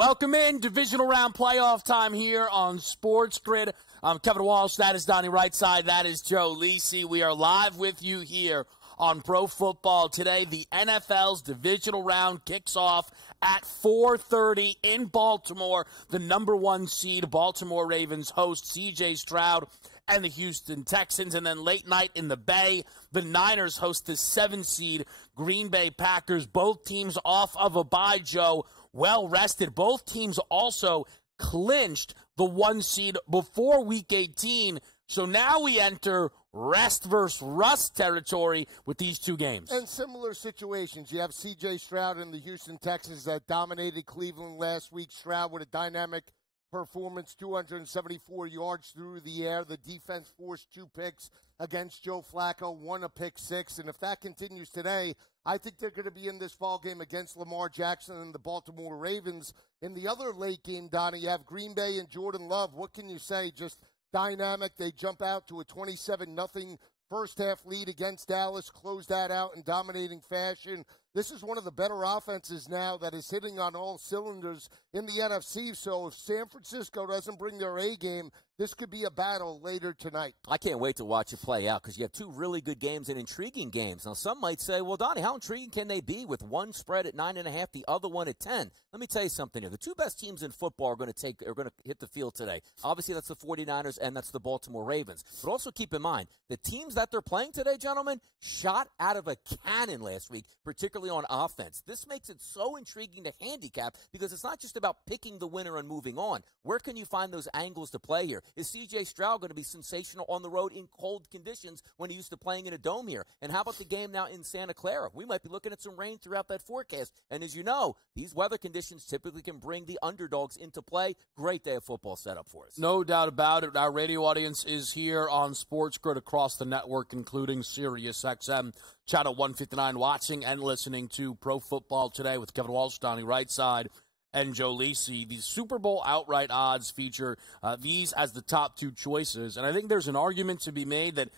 Welcome in. Divisional round playoff time here on SportsGrid. I'm Kevin Walsh. That is Donnie Rightside. That is Joe Lisi. We are live with you here on Pro Football Today. The NFL's divisional round kicks off at 4:30 in Baltimore. The number one seed Baltimore Ravens host C.J. Stroud and the Houston Texans. And then late night in the Bay, the Niners host the 7 seed Green Bay Packers. Both teams off of a bye, Joe. Well rested. Both teams also clinched the 1 seed before Week 18. So now we enter rest versus rust territory with these two games. And similar situations. You have C.J. Stroud and the Houston Texans that dominated Cleveland last week. Stroud with a dynamic performance, 274 yards through the air. The defense forced 2 picks against Joe Flacco, 1 a pick 6. And if that continues today, I think they're going to be in this ball game against Lamar Jackson and the Baltimore Ravens. In the other late game, Donnie, you have Green Bay and Jordan Love. What can you say? Just dynamic. They jump out to a 27-0 first-half lead against Dallas, close that out in dominating fashion. This is one of the better offenses now that is hitting on all cylinders in the NFC. So if San Francisco doesn't bring their A game, this could be a battle later tonight. I can't wait to watch it play out because you have 2 really good games and intriguing games. Now, some might say, well, Donnie, how intriguing can they be with one spread at 9.5, the other one at 10? Let me tell you something here. The 2 best teams in football are going to hit the field today. Obviously, that's the 49ers and that's the Baltimore Ravens. But also keep in mind, the teams that they're playing today, gentlemen, shot out of a cannon last week, particularly on offense. This makes it so intriguing to handicap because it's not just about picking the winner and moving on. Where can you find those angles to play here? Is C.J. Stroud going to be sensational on the road in cold conditions when he used to playing in a dome here? And how about the game now in Santa Clara? We might be looking at some rain throughout that forecast. And as you know, these weather conditions typically can bring the underdogs into play. Great day of football set up for us. No doubt about it. Our radio audience is here on SportsGrid across the network, including SiriusXM, Channel 159, watching and listening to Pro Football Today with Kevin Walsh, Donnie Rightside, and Joe Lisi. The Super Bowl outright odds feature these as the top 2 choices. And I think there's an argument to be made that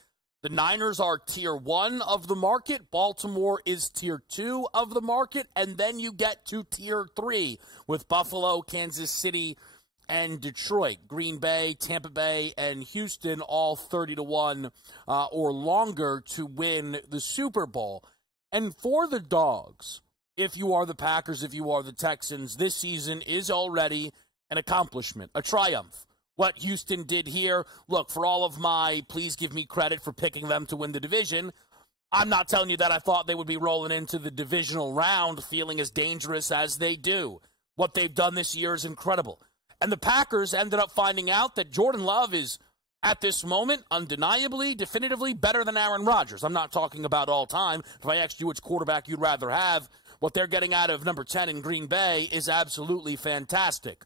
the Niners are tier 1 of the market. Baltimore is tier 2 of the market. And then you get to tier 3 with Buffalo, Kansas City, and Detroit. Green Bay, Tampa Bay, and Houston all 30-1 or longer to win the Super Bowl. And for the dogs, if you are the Packers, if you are the Texans, this season is already an accomplishment, a triumph. What Houston did here, look, for all of my please give me credit for picking them to win the division, I'm not telling you that I thought they would be rolling into the divisional round feeling as dangerous as they do. What they've done this year is incredible. And the Packers ended up finding out that Jordan Love is, at this moment, undeniably, definitively better than Aaron Rodgers. I'm not talking about all time. If I asked you which quarterback you'd rather have, what they're getting out of number 10 in Green Bay is absolutely fantastic.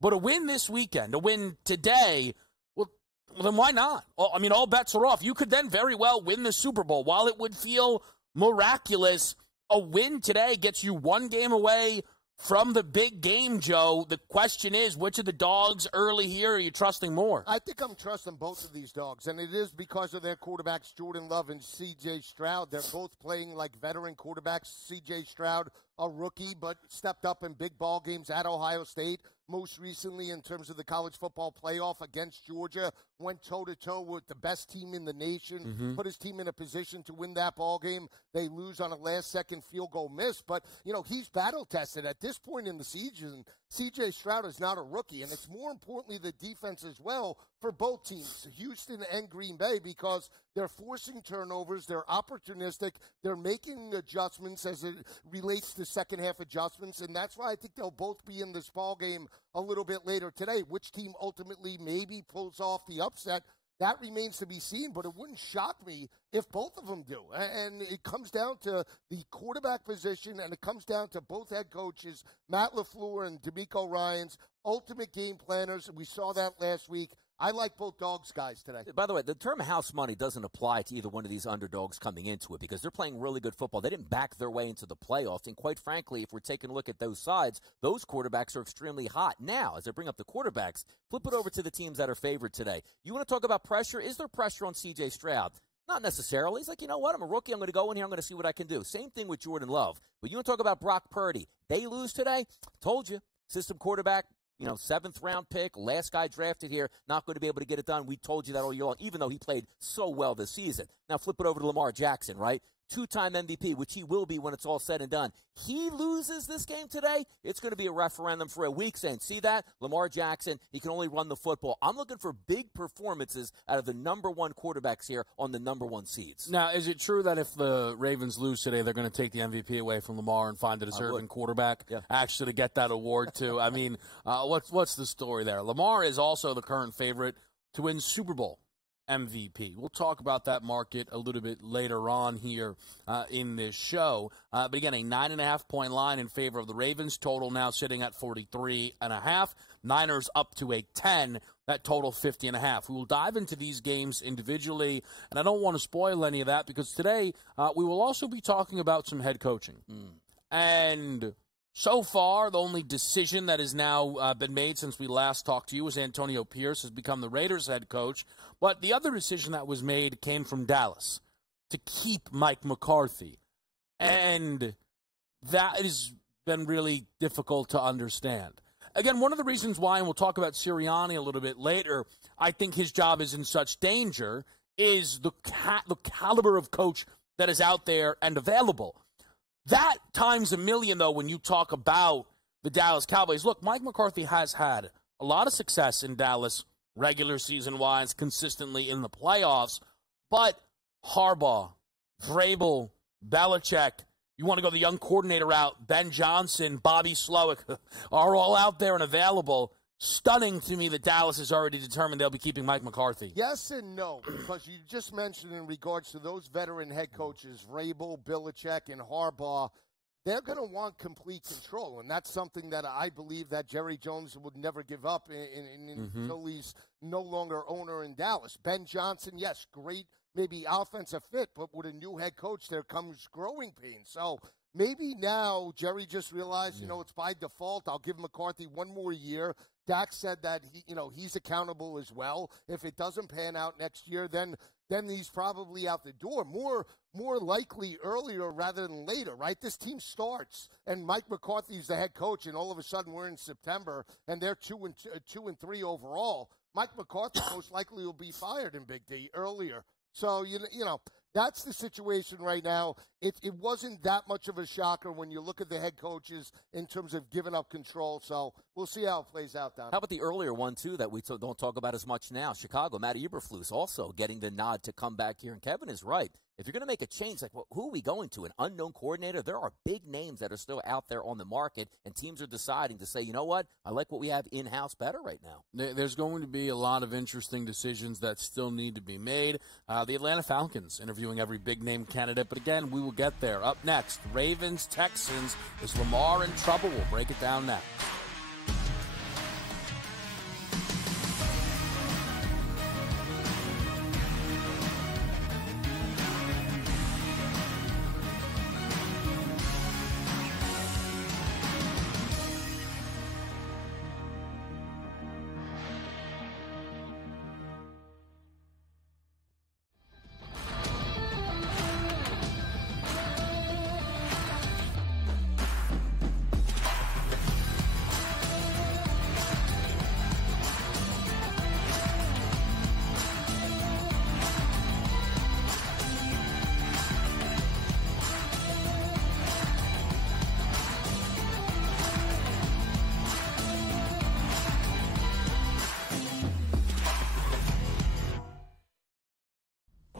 But a win this weekend, a win today, well, then why not? I mean, all bets are off. You could then very well win the Super Bowl. While it would feel miraculous, a win today gets you 1 game away from the big game, Joe. The question is, which of the dogs early here are you trusting more? I think I'm trusting both of these dogs, and it is because of their quarterbacks, Jordan Love and C.J. Stroud. They're both playing like veteran quarterbacks. C.J. Stroud, a rookie, but stepped up in big ball games at Ohio State. Most recently, in terms of the college football playoff against Georgia, went toe-to-toe with the best team in the nation, put his team in a position to win that ball game. They lose on a last-second field goal miss. But, you know, he's battle-tested. At this point in the season, C.J. Stroud is not a rookie. And it's more importantly the defense as well for both teams, Houston and Green Bay, because they're forcing turnovers. They're opportunistic. They're making adjustments as it relates to second-half adjustments. And that's why I think they'll both be in this ball game a little bit later today. Which team ultimately maybe pulls off the upset, that remains to be seen, but it wouldn't shock me if both of them do. And it comes down to the quarterback position, and it comes down to both head coaches, Matt LaFleur and DeMeco Ryans, ultimate game planners. We saw that last week. I like both dogs, guys, today. By the way, the term house money doesn't apply to either one of these underdogs coming into it because they're playing really good football. They didn't back their way into the playoffs. And quite frankly, if we're taking a look at those sides, those quarterbacks are extremely hot. Now, as I bring up the quarterbacks, flip it over to the teams that are favored today. You want to talk about pressure? Is there pressure on C.J. Stroud? Not necessarily. He's like, you know what? I'm a rookie. I'm going to go in here. I'm going to see what I can do. Same thing with Jordan Love. But you want to talk about Brock Purdy. They lose today? Told you. System quarterback, 7th-round pick, last guy drafted here, not going to be able to get it done. We told you that all year long, even though he played so well this season. Now flip it over to Lamar Jackson, right? 2-time MVP, which he will be when it's all said and done. He loses this game today, it's going to be a referendum for a week saying, see that? Lamar Jackson, he can only run the football. I'm looking for big performances out of the number 1 quarterbacks here on the number 1 seeds. Now, is it true that if the Ravens lose today, they're going to take the MVP away from Lamar and find a deserving quarterback actually to get that award too? I mean, what's the story there? Lamar is also the current favorite to win Super Bowl MVP. We'll talk about that market a little bit later on here in this show. But again, a 9.5-point line in favor of the Ravens. Total now sitting at 43.5. Niners up to a 10. That total 50.5. We will dive into these games individually, and I don't want to spoil any of that because today we will also be talking about some head coaching. And so far, the only decision that has now been made since we last talked to you was Antonio Pierce has become the Raiders head coach. But the other decision that was made came from Dallas to keep Mike McCarthy. And that has been really difficult to understand. Again, one of the reasons why, and we'll talk about Sirianni a little bit later, I think his job is in such danger is the caliber of coach that is out there and available. That times a million, though, when you talk about the Dallas Cowboys. Look, Mike McCarthy has had a lot of success in Dallas regular season-wise, consistently in the playoffs. But Harbaugh, Vrabel, Belichick, you want to go the young coordinator route, Ben Johnson, Bobby Slowick, are all out there and available. Stunning to me that Dallas has already determined they'll be keeping Mike McCarthy. Yes and no, because you just mentioned in regards to those veteran head coaches, Vrabel, Belichick, and Harbaugh, they're going to want complete control, and that's something that I believe that Jerry Jones would never give up until he's no longer owner in Dallas. Ben Johnson, yes, great, maybe offensive fit, but with a new head coach, there comes growing pains. So maybe now Jerry just realized, it's by default. I'll give McCarthy one more year. Dak said that he's accountable as well. If it doesn't pan out next year, then he's probably out the door. More likely earlier rather than later, right? This team starts, and Mike McCarthy's the head coach, and all of a sudden we're in September, and they're 2-3 overall. Mike McCarthy most likely will be fired in Big D earlier. So that's the situation right now. It wasn't that much of a shocker when you look at the head coaches in terms of giving up control. So we'll see how it plays out, Don. How about the earlier one, too, that we don't talk about as much now? Chicago, Matt Eberflus also getting the nod to come back here. And Kevin is right. If you're going to make a change, who are we going to? An unknown coordinator? There are big names that are still out there on the market, and teams are deciding to say, you know what? I like what we have in-house better right now. There's going to be a lot of interesting decisions that still need to be made. The Atlanta Falcons interviewing every big-name candidate, but again, we will get there. Up next, Ravens, Texans. Is Lamar in trouble? We'll break it down next.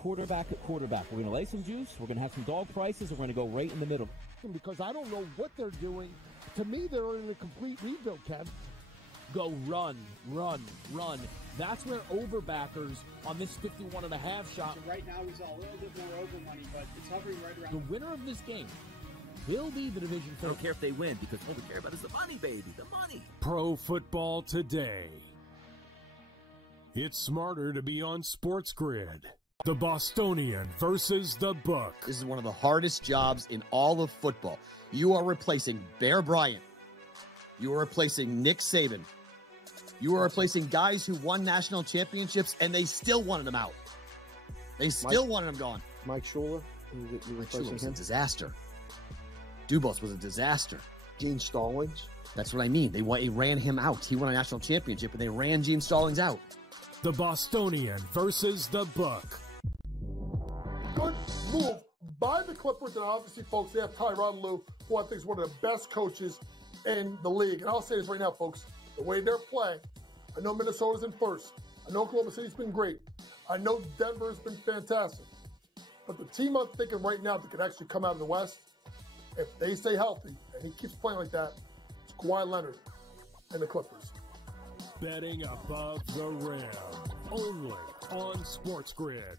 Quarterback at quarterback. We're going to lay some juice. We're going to have some dog prices. We're going to go right in the middle. Because I don't know what they're doing. To me, they're in a complete rebuild, Kev. Go run, run, run. That's where overbackers on this 51.5 shot. So right now, we saw a little bit more over money, but it's hovering right around. The winner of this game will be the division. I don't care if they win, because all we care about is the money, baby, the money. Pro Football Today. It's smarter to be on SportsGrid. The Bostonian versus the Book. This is one of the hardest jobs in all of football. You are replacing Bear Bryant. You are replacing Nick Saban. You are replacing guys who won national championships, and they still wanted him out. They still wanted him gone. Mike Schuler. Mike Schuler was a disaster. Dubas was a disaster. Gene Stallings. That's what I mean. They ran him out. He won a national championship, and they ran Gene Stallings out. The Bostonian versus the Book. Good move by the Clippers, and obviously, folks, they have Tyronn Lue, who I think is one of the best coaches in the league. And I'll say this right now, folks, the way they're playing, I know Minnesota's in first. I know Oklahoma City's been great. I know Denver's been fantastic. But the team I'm thinking right now that could actually come out of the West, if they stay healthy, and he keeps playing like that, it's Kawhi Leonard and the Clippers. Betting above the rim. Only on SportsGrid.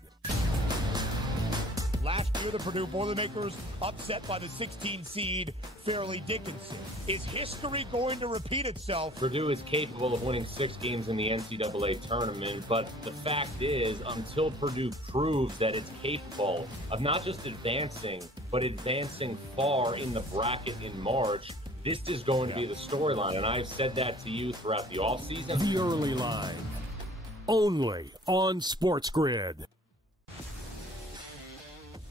Last year, the Purdue Boilermakers upset by the 16 seed Fairleigh Dickinson. Is history going to repeat itself? Purdue is capable of winning 6 games in the NCAA tournament, but the fact is, until Purdue proves that it's capable of not just advancing, but advancing far in the bracket in March, this is going to be the storyline, and I've said that to you throughout the offseason. The early line. Only on SportsGrid.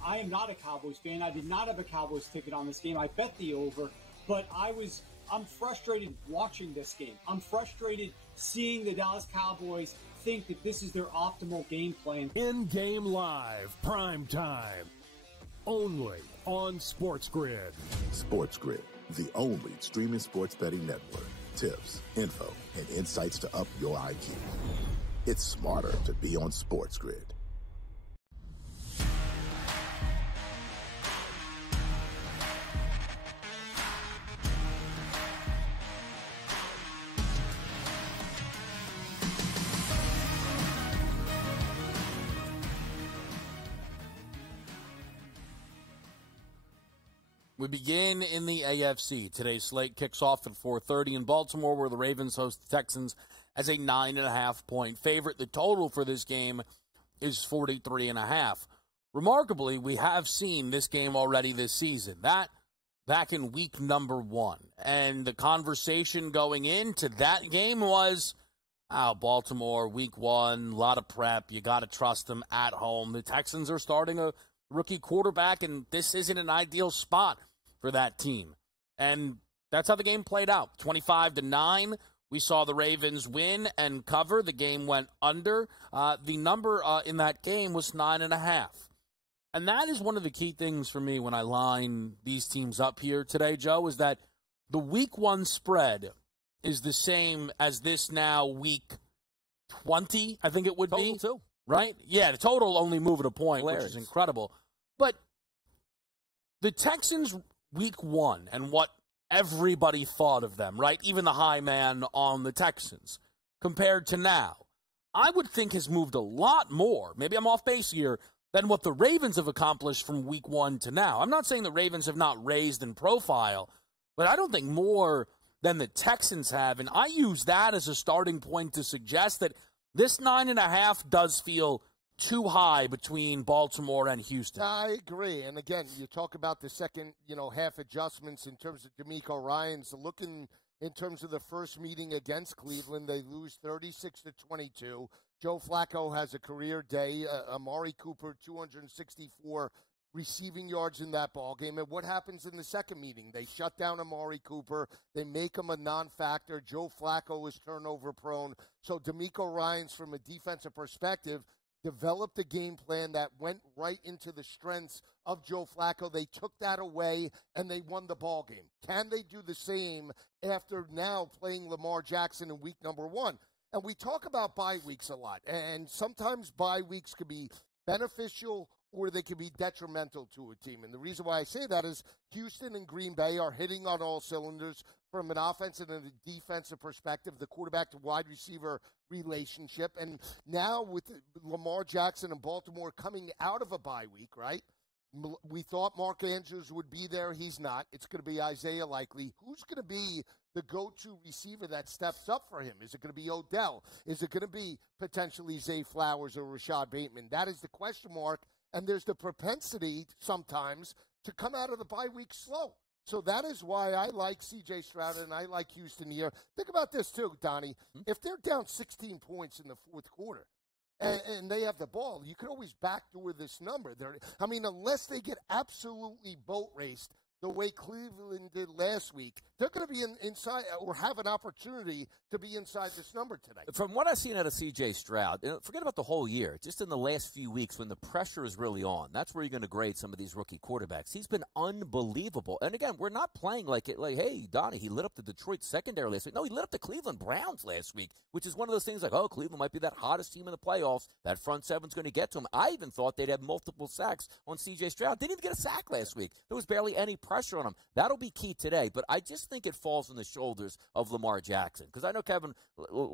I am not a Cowboys fan. I did not have a Cowboys ticket on this game. I bet the over, but I'm frustrated watching this game. I'm frustrated seeing the Dallas Cowboys think that this is their optimal game plan. In-game live, prime time. Only on SportsGrid. SportsGrid, the only streaming sports betting network. Tips, info, and insights to up your IQ. It's smarter to be on SportsGrid. We begin in the AFC. Today's slate kicks off at 4:30 in Baltimore, where the Ravens host the Texans as a 9.5-point favorite. The total for this game is 43.5. Remarkably, we have seen this game already this season. That back in week number 1. And the conversation going into that game was, Baltimore, week 1, a lot of prep. You got to trust them at home. The Texans are starting a rookie quarterback, and this isn't an ideal spot for that team. And that's how the game played out. 25-9. We saw the Ravens win and cover. The game went under. The number in that game was 9.5. And that is one of the key things for me when I line these teams up here today, Joe, is that the week 1 spread is the same as this now week 20, I think it would be. Total, too. Right? Yeah, the total only moving a point, Hilarious. Which is incredible. But the Texans week 1 and what everybody thought of them, right? Even the high man on the Texans, compared to now, I would think has moved a lot more. Maybe I'm off base here than what the Ravens have accomplished from week 1 to now. I'm not saying the Ravens have not raised in profile, but I don't think more than the Texans have. And I use that as a starting point to suggest that this 9.5 does feel too high between Baltimore and Houston. I agree. And again, you talk about the second, half adjustments in terms of D'Amico Ryans. Looking in terms of the first meeting against Cleveland, they lose 36-22. Joe Flacco has a career day. Amari Cooper, 264 receiving yards in that ball game. And what happens in the second meeting? They shut down Amari Cooper. They make him a non-factor. Joe Flacco is turnover prone. So D'Amico Ryans, from a defensive perspective, developed a game plan that went right into the strengths of Joe Flacco. They took that away, and they won the ball game. Can they do the same after now playing Lamar Jackson in week number 1? And we talk about bye weeks a lot, and sometimes bye weeks could be beneficial or they could be detrimental to a team. And the reason why I say that is Houston and Green Bay are hitting on all cylinders from an offensive and a defensive perspective, the quarterback to wide receiver relationship. And now with Lamar Jackson and Baltimore coming out of a bye week, right? We thought Mark Andrews would be there. He's not. It's going to be Isaiah Likely. Who's going to be the go-to receiver that steps up for him? Is it going to be Odell? Is it going to be potentially Zay Flowers or Rashad Bateman? That is the question mark. And there's the propensity sometimes to come out of the bye week slow. So that is why I like C.J. Stroud and I like Houston here. Think about this too, Donnie. If they're down 16 points in the fourth quarter and they have the ball, you could always backdoor this number. Unless they get absolutely boat raced, the way Cleveland did last week, they're going to be inside or have an opportunity to be inside this number today. From what I've seen out of C.J. Stroud, forget about the whole year, just in the last few weeks when the pressure is really on, that's where you're going to grade some of these rookie quarterbacks. He's been unbelievable. And again, we're not playing like, hey, Donnie, he lit up the Detroit secondary last week. No, he lit up the Cleveland Browns last week, which is one of those things like, oh, Cleveland might be that hottest team in the playoffs. That front seven's going to get to him. I even thought they'd have multiple sacks on C.J. Stroud. Didn't even get a sack last week. There was barely any pressure on him. That'll be key today, but I just think it falls on the shoulders of Lamar Jackson. Because I know, Kevin,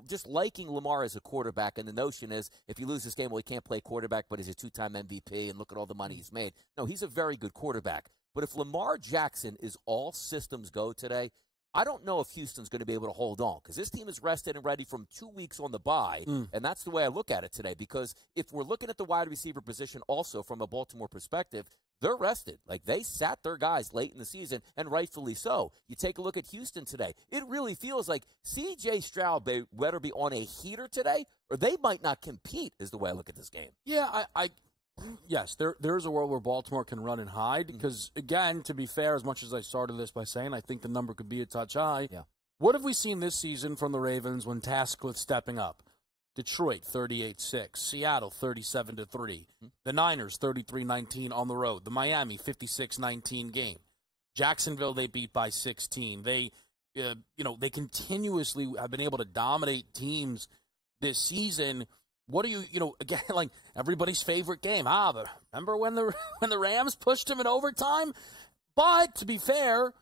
just liking Lamar as a quarterback, and the notion is if you lose this game, well, he can't play quarterback, but he's a two-time MVP, and look at all the money he's made. No, he's a very good quarterback. But if Lamar Jackson is all systems go today, I don't know if Houston's going to be able to hold on because this team is rested and ready from 2 weeks on the bye, and that's the way I look at it today because if we're looking at the wide receiver position also from a Baltimore perspective, they're rested. Like, they sat their guys late in the season, and rightfully so. You take a look at Houston today. It really feels like C.J. Stroud better be on a heater today or they might not compete is the way I look at this game. Yeah, yes, there's a world where Baltimore can run and hide because, again, to be fair, as much as I started this by saying I think the number could be a touch high, what have we seen this season from the Ravens when tasked with stepping up? Detroit, 38-6. Seattle, 37-3. The Niners, 33-19 on the road. The Miami, 56-19 game. Jacksonville, they beat by 16. They continuously have been able to dominate teams this season. What do you again, like everybody's favorite game? But remember when the Rams pushed them in overtime? But to be fair,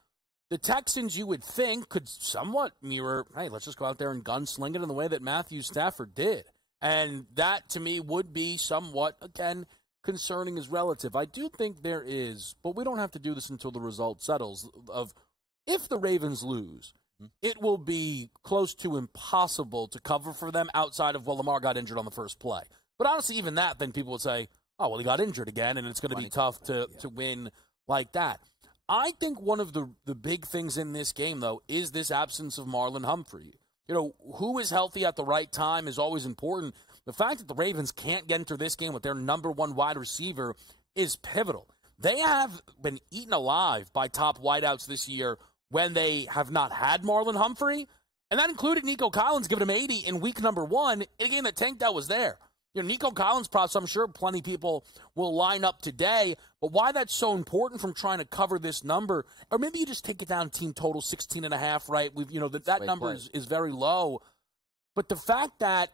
the Texans, you would think, could somewhat mirror, hey, let's just go out there and gunsling it in the way that Matthew Stafford did. And that, to me, would be somewhat, again, concerning is relative. I do think there is, but we don't have to do this until the result settles, of if the Ravens lose, it will be close to impossible to cover for them outside of, well, Lamar got injured on the first play. But honestly, even that, then people would say, oh, well, he got injured again, and it's going to be tough to win like that. I think one of the big things in this game, though, is this absence of Marlon Humphrey. Who is healthy at the right time is always important. The fact that the Ravens can't get into this game with their number one wide receiver is pivotal. They have been eaten alive by top wideouts this year when they have not had Marlon Humphrey, and that included Nico Collins giving him 80 in week number 1 in a game that Tank Dell was there. Nico Collins props, I'm sure plenty of people will line up today, but why that's so important from trying to cover this number, or maybe you just take it down team total 16.5, right? That number is very low, but the fact that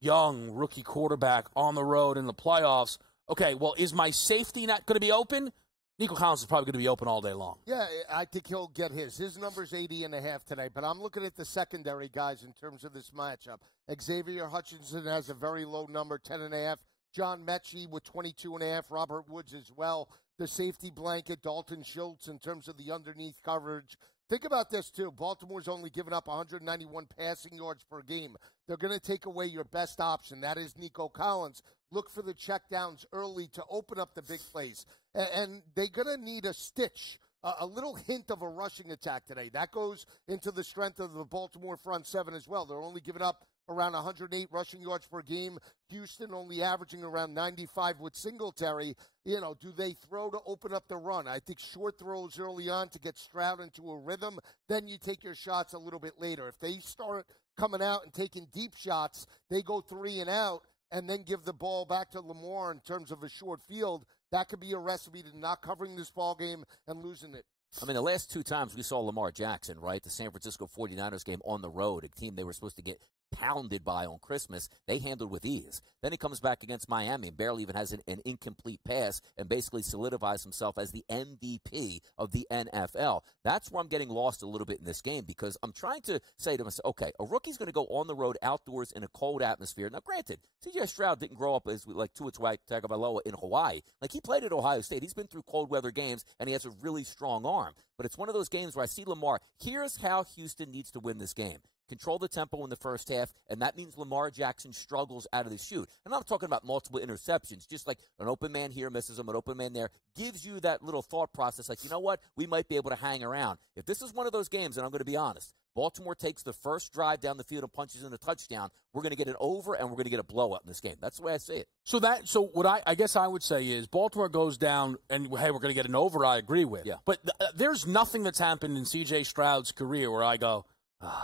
young rookie quarterback on the road in the playoffs, okay, well, is my safety net going to be open? Nico Collins is probably going to be open all day long. Yeah, I think he'll get his. His number's 80.5 today, but I'm looking at the secondary guys in terms of this matchup. Xavier Hutchinson has a very low number, 10.5. John Mechie with 22.5. Robert Woods as well. The safety blanket, Dalton Schultz in terms of the underneath coverage. Think about this, too. Baltimore's only given up 191 passing yards per game. They're going to take away your best option. That is Nico Collins. Look for the checkdowns early to open up the big plays. And they're going to need a stitch, a little hint of a rushing attack today. That goes into the strength of the Baltimore front seven as well. They're only giving up around 108 rushing yards per game. Houston only averaging around 95 with Singletary. Do they throw to open up the run? I think short throws early on to get Stroud into a rhythm. Then you take your shots a little bit later. If they start coming out and taking deep shots, they go 3 and out and then give the ball back to Lamar in terms of a short field. That could be a recipe to not covering this ball game and losing it. I mean, the last 2 times we saw Lamar Jackson, right, the San Francisco 49ers game on the road, a team they were supposed to get pounded by on Christmas, they handled with ease. Then he comes back against Miami and barely even has an incomplete pass and basically solidifies himself as the MVP of the NFL. That's where I'm getting lost a little bit in this game because I'm trying to say to myself, okay, a rookie's going to go on the road outdoors in a cold atmosphere. Now, granted, C.J. Stroud didn't grow up as like Tua Tagovailoa in Hawaii. Like, he played at Ohio State. He's been through cold weather games, and he has a really strong arm. But it's one of those games where I see Lamar. Here's how Houston needs to win this game. Control the tempo in the first half, and that means Lamar Jackson struggles out of the chute. And I'm not talking about multiple interceptions, just like an open man here misses him, an open man there, gives you that little thought process like, you know what, we might be able to hang around. If this is one of those games, and I'm going to be honest, Baltimore takes the first drive down the field and punches in a touchdown, we're going to get an over and we're going to get a blowout in this game. That's the way I see it. So what I guess I would say is Baltimore goes down and, hey, we're going to get an over, I agree with. Yeah. But there's nothing that's happened in C.J. Stroud's career where I go,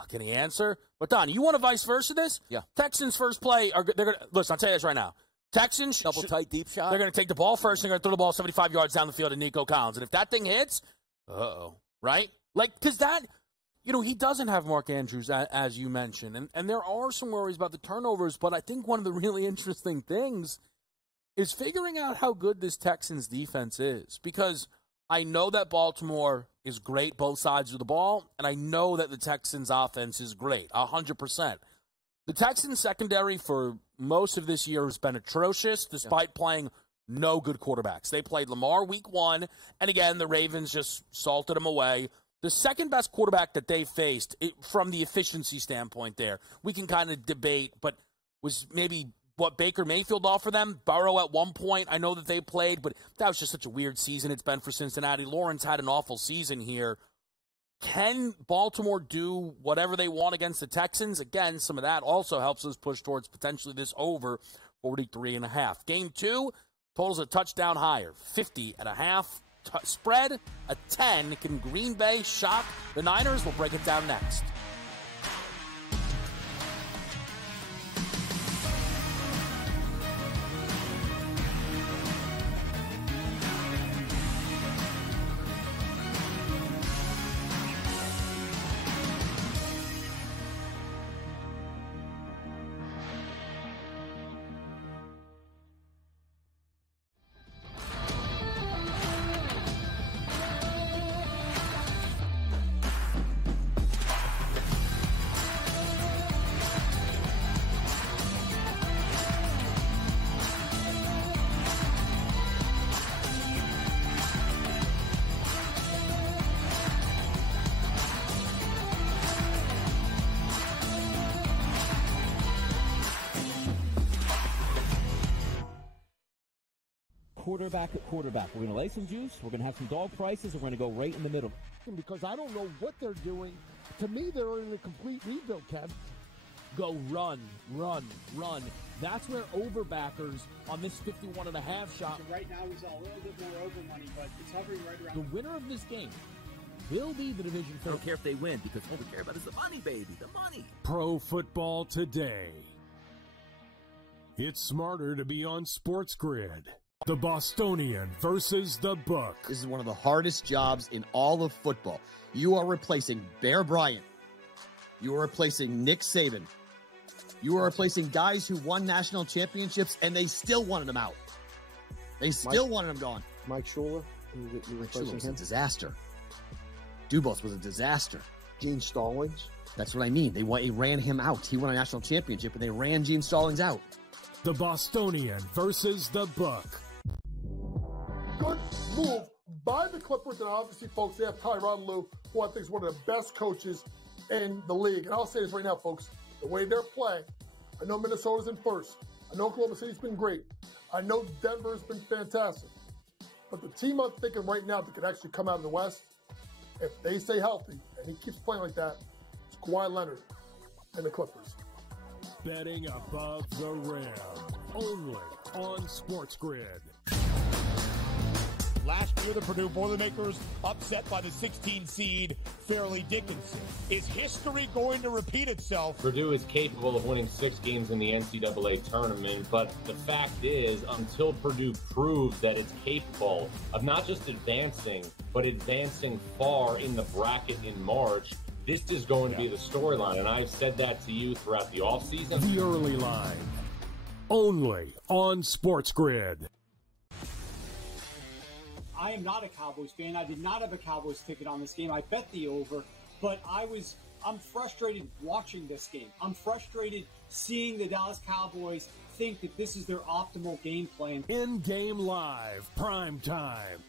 can he answer? But, Don, you want to vice versa this? Yeah. Texans' first play, they're going to – listen, I'll tell you this right now. Texans – double tight deep shot. They're going to take the ball first and they're going to throw the ball 75 yards down the field to Nico Collins. And if that thing hits, right? Like, because that – he doesn't have Mark Andrews, as you mentioned. And there are some worries about the turnovers, but I think one of the really interesting things is figuring out how good this Texans defense is. Because I know that Baltimore is great both sides of the ball, and I know that the Texans offense is great, 100%. The Texans secondary for most of this year has been atrocious, despite playing no good quarterbacks. They played Lamar week 1, and again, the Ravens just salted him away. The second best quarterback that they faced, from the efficiency standpoint there, we can kind of debate, but was maybe what Baker Mayfield offered them. Burrow at one point, I know that they played, but that was just such a weird season it's been for Cincinnati. Lawrence had an awful season here. Can Baltimore do whatever they want against the Texans? Again, some of that also helps us push towards potentially this over 43.5. Game 2, totals a touchdown higher, 50.5. Spread a 10. Can Green Bay shock the Niners? We'll break it down next. Quarterback at quarterback. We're going to lay some juice. We're going to have some dog prices. We're going to go right in the middle. Because I don't know what they're doing. To me, they're in a complete rebuild, Kev. Go run, run, run. That's where overbackers on this 51.5 shot. So right now he's a little bit more over money, but it's hovering right around. The winner of this game will be the division I don't care if they win, because all we care about is the money, baby, the money. Pro Football Today. It's smarter to be on SportsGrid. The Bostonian versus the Book. This is one of the hardest jobs in all of football. You are replacing Bear Bryant. You are replacing Nick Saban. You are replacing guys who won national championships, and they still wanted him out. They still wanted him gone. Mike Shula. Mike Shula was a disaster. Dubos was a disaster. Gene Stallings. That's what I mean. They ran him out. He won a national championship, and they ran Gene Stallings out. The Bostonian versus the Book. Good move by the Clippers, and obviously, folks, they have Tyronn Lue, who I think is one of the best coaches in the league. And I'll say this right now, folks, the way they're playing, I know Minnesota's in first. I know Oklahoma City's been great. I know Denver's been fantastic. But the team I'm thinking right now that could actually come out of the West, if they stay healthy, and he keeps playing like that, it's Kawhi Leonard and the Clippers. Betting above the rim, only on SportsGrid. Last year, the Purdue Boilermakers upset by the 16 seed Fairleigh Dickinson. Is history going to repeat itself? Purdue is capable of winning 6 games in the NCAA tournament, but the fact is, until Purdue proves that it's capable of not just advancing, but advancing far in the bracket in March, this is going to be the storyline, and I've said that to you throughout the offseason. The early line, only on SportsGrid. I am not a Cowboys fan. I did not have a Cowboys ticket on this game. I bet the over, but I'm frustrated watching this game. I'm frustrated seeing the Dallas Cowboys think that this is their optimal game plan. In-game live, prime time,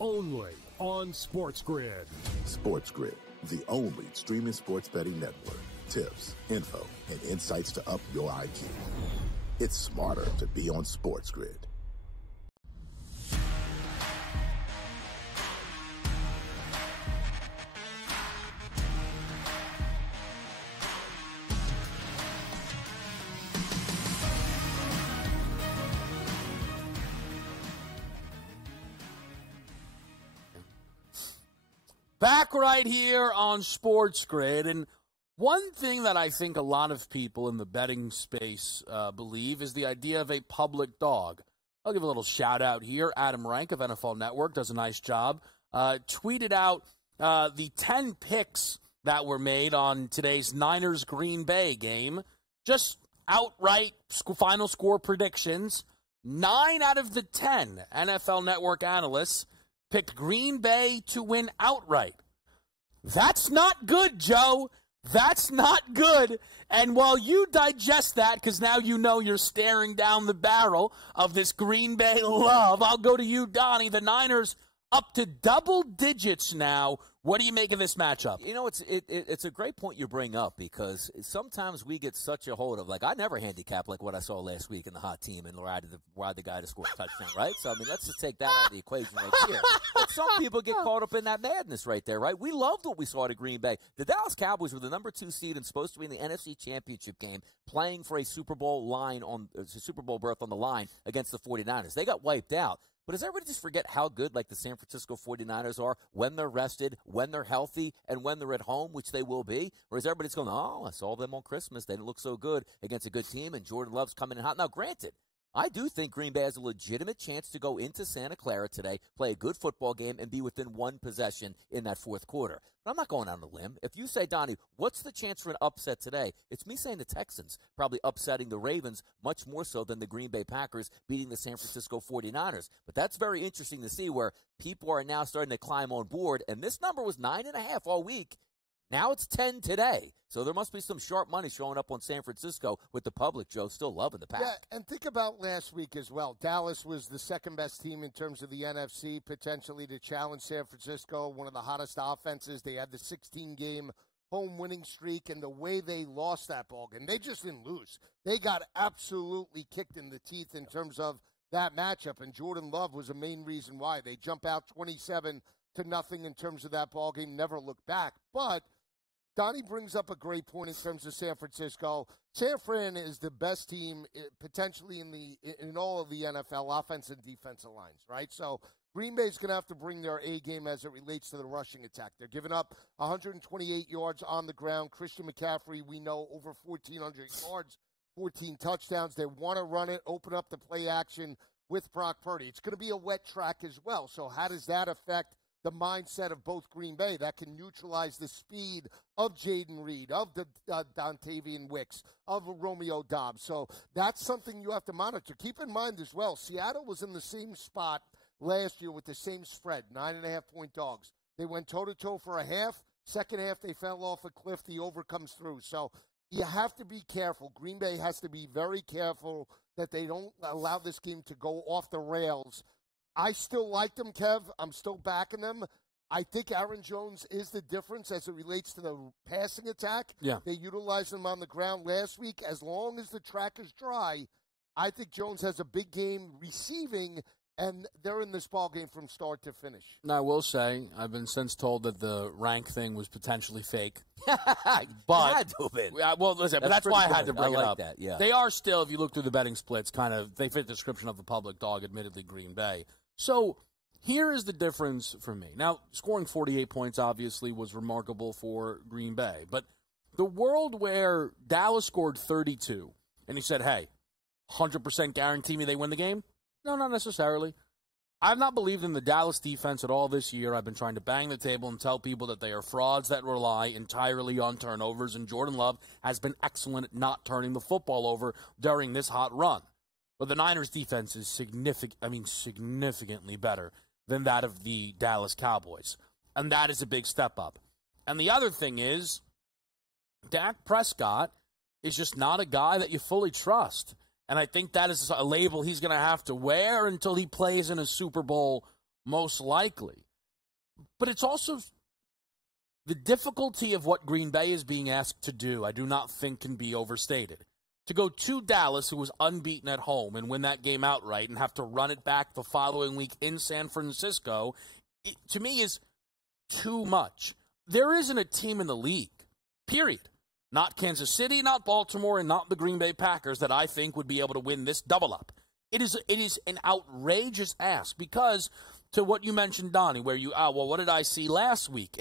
only on SportsGrid. SportsGrid, the only streaming sports betting network. Tips, info, and insights to up your IQ. It's smarter to be on SportsGrid. Back right here on SportsGrid, and one thing that I think a lot of people in the betting space believe is the idea of a public dog. I'll give a little shout-out here. Adam Rank of NFL Network does a nice job. Tweeted out the 10 picks that were made on today's Niners-Green Bay game. Just outright final score predictions. 9 out of the 10 NFL Network analysts picked Green Bay to win outright. That's not good, Joe. That's not good. And while you digest that, because now you know you're staring down the barrel of this Green Bay love, I'll go to you, Donnie. The Niners up to double digits now. What do you make of this matchup? You know, it's a great point you bring up, because sometimes we get such a hold of, like, I never handicap like what I saw last week in the hot team and ride the guy to score a touchdown, right? So, I mean, let's just take that out of the equation right here. But some people get caught up in that madness right there, right? We loved what we saw at Green Bay. The Dallas Cowboys were the number 2 seed and supposed to be in the NFC Championship game, playing for a Super Bowl berth on the line against the 49ers. They got wiped out. But does everybody just forget how good, like, the San Francisco 49ers are when they're rested, when they're healthy, and when they're at home, which they will be? Or is everybody just going, oh, I saw them on Christmas. They didn't look so good against a good team, and Jordan Love's coming in hot. Now, granted, I do think Green Bay has a legitimate chance to go into Santa Clara today, play a good football game, and be within one possession in that fourth quarter. But I'm not going on the limb. If you say, Donnie, what's the chance for an upset today? It's me saying the Texans probably upsetting the Ravens much more so than the Green Bay Packers beating the San Francisco 49ers. But that's very interesting to see, where people are now starting to climb on board. And this number was 9.5 all week. Now it's 10 today. So there must be some sharp money showing up on San Francisco with the public, Joe, still loving the Pack. Yeah, and think about last week as well. Dallas was the second-best team in terms of the NFC, potentially to challenge San Francisco, one of the hottest offenses. They had the 16-game home winning streak, and the way they lost that ball game, they just didn't lose. They got absolutely kicked in the teeth in terms of that matchup, and Jordan Love was a main reason why. They jump out 27-0 in terms of that ball game, never looked back. But Donnie brings up a great point in terms of San Francisco. San Fran is the best team potentially in all of the NFL offense and defensive lines, right? So Green Bay's going to have to bring their A game as it relates to the rushing attack. They're giving up 128 yards on the ground. Christian McCaffrey, we know, over 1,400 yards, 14 touchdowns. They want to run it, open up the play action with Brock Purdy. It's going to be a wet track as well. So how does that affect the mindset of both Green Bay? That can neutralize the speed of Jaden Reed, of the Dontavian Wicks, of Romeo Doubs. So that's something you have to monitor. Keep in mind as well, Seattle was in the same spot last year with the same spread, 9.5-point dogs. They went toe-to-toe for a half. Second half, they fell off a cliff. The over comes through. So you have to be careful. Green Bay has to be very careful that they don't allow this game to go off the rails. I still like them, Kev. I'm still backing them. I think Aaron Jones is the difference as it relates to the passing attack. Yeah. They utilized him on the ground last week. As long as the track is dry, I think Jones has a big game receiving, and they're in this ball game from start to finish. Now, I will say, I've been since told that the rank thing was potentially fake. But had to have been. Well, listen, that's why I had to bring it up. That, yeah. They are still, if you look through the betting splits, they fit the description of the public dog, admittedly Green Bay. So here is the difference for me. Now, scoring 48 points obviously was remarkable for Green Bay. But the world where Dallas scored 32 and he said, hey, 100% guarantee me they win the game? No, not necessarily. I've not believed in the Dallas defense at all this year. I've been trying to bang the table and tell people that they are frauds that rely entirely on turnovers, and Jordan Love has been excellent at not turning the football over during this hot run. But the Niners' defense is significantly better than that of the Dallas Cowboys. And that is a big step up. And the other thing is, Dak Prescott is just not a guy that you fully trust. And I think that is a label he's going to have to wear until he plays in a Super Bowl, most likely. But it's also the difficulty of what Green Bay is being asked to do, I do not think can be overstated. To go to Dallas, who was unbeaten at home, and win that game outright and have to run it back the following week in San Francisco, to me is too much. There isn't a team in the league, period. Not Kansas City, not Baltimore, and not the Green Bay Packers that I think would be able to win this double-up. It is an outrageous ask because to what you mentioned, Donnie, where you, what did I see last week?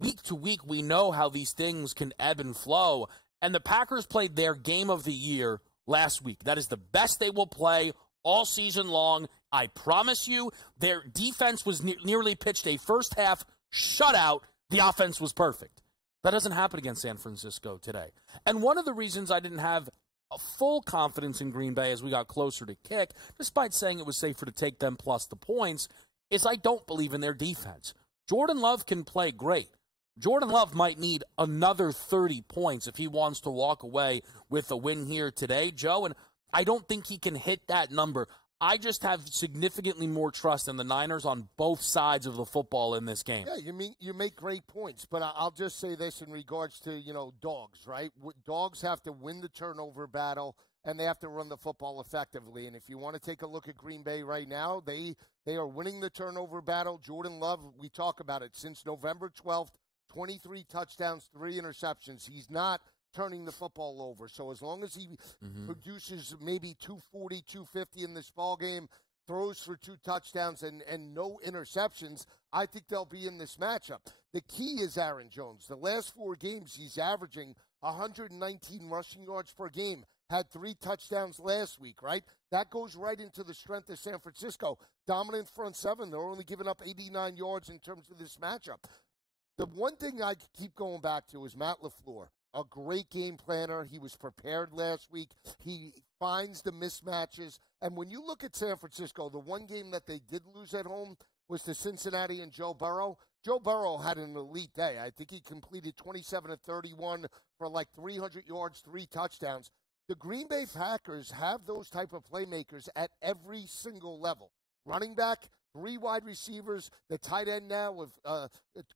Week to week, we know how these things can ebb and flow, and the Packers played their game of the year last week. That is the best they will play all season long. I promise you, their defense was nearly pitched a first-half shutout. The offense was perfect. That doesn't happen against San Francisco today. And one of the reasons I didn't have a full confidence in Green Bay as we got closer to kick, despite saying it was safer to take them plus the points, is I don't believe in their defense. Jordan Love can play great. Jordan Love might need another 30 points if he wants to walk away with a win here today, Joe, and I don't think he can hit that number. I just have significantly more trust in the Niners on both sides of the football in this game. Yeah, you make great points, but I'll just say this in regards to, dogs, right? Dogs have to win the turnover battle, and they have to run the football effectively. And if you want to take a look at Green Bay right now, they are winning the turnover battle. Jordan Love, we talk about it, since November 12th, 23 touchdowns, 3 interceptions. He's not turning the football over. So as long as he produces maybe 240, 250 in this ball game, throws for 2 touchdowns and no interceptions, I think they'll be in this matchup. The key is Aaron Jones. The last 4 games, he's averaging 119 rushing yards per game. Had 3 touchdowns last week, right? That goes right into the strength of San Francisco. Dominant front 7. They're only giving up 89 yards in terms of this matchup. The one thing I keep going back to is Matt LaFleur, a great game planner. He was prepared last week. He finds the mismatches. And when you look at San Francisco, the one game that they did lose at home was to Cincinnati and Joe Burrow. Joe Burrow had an elite day. I think he completed 27 of 31 for like 300 yards, 3 touchdowns. The Green Bay Packers have those type of playmakers at every single level. Running back, 3 wide receivers, the tight end now with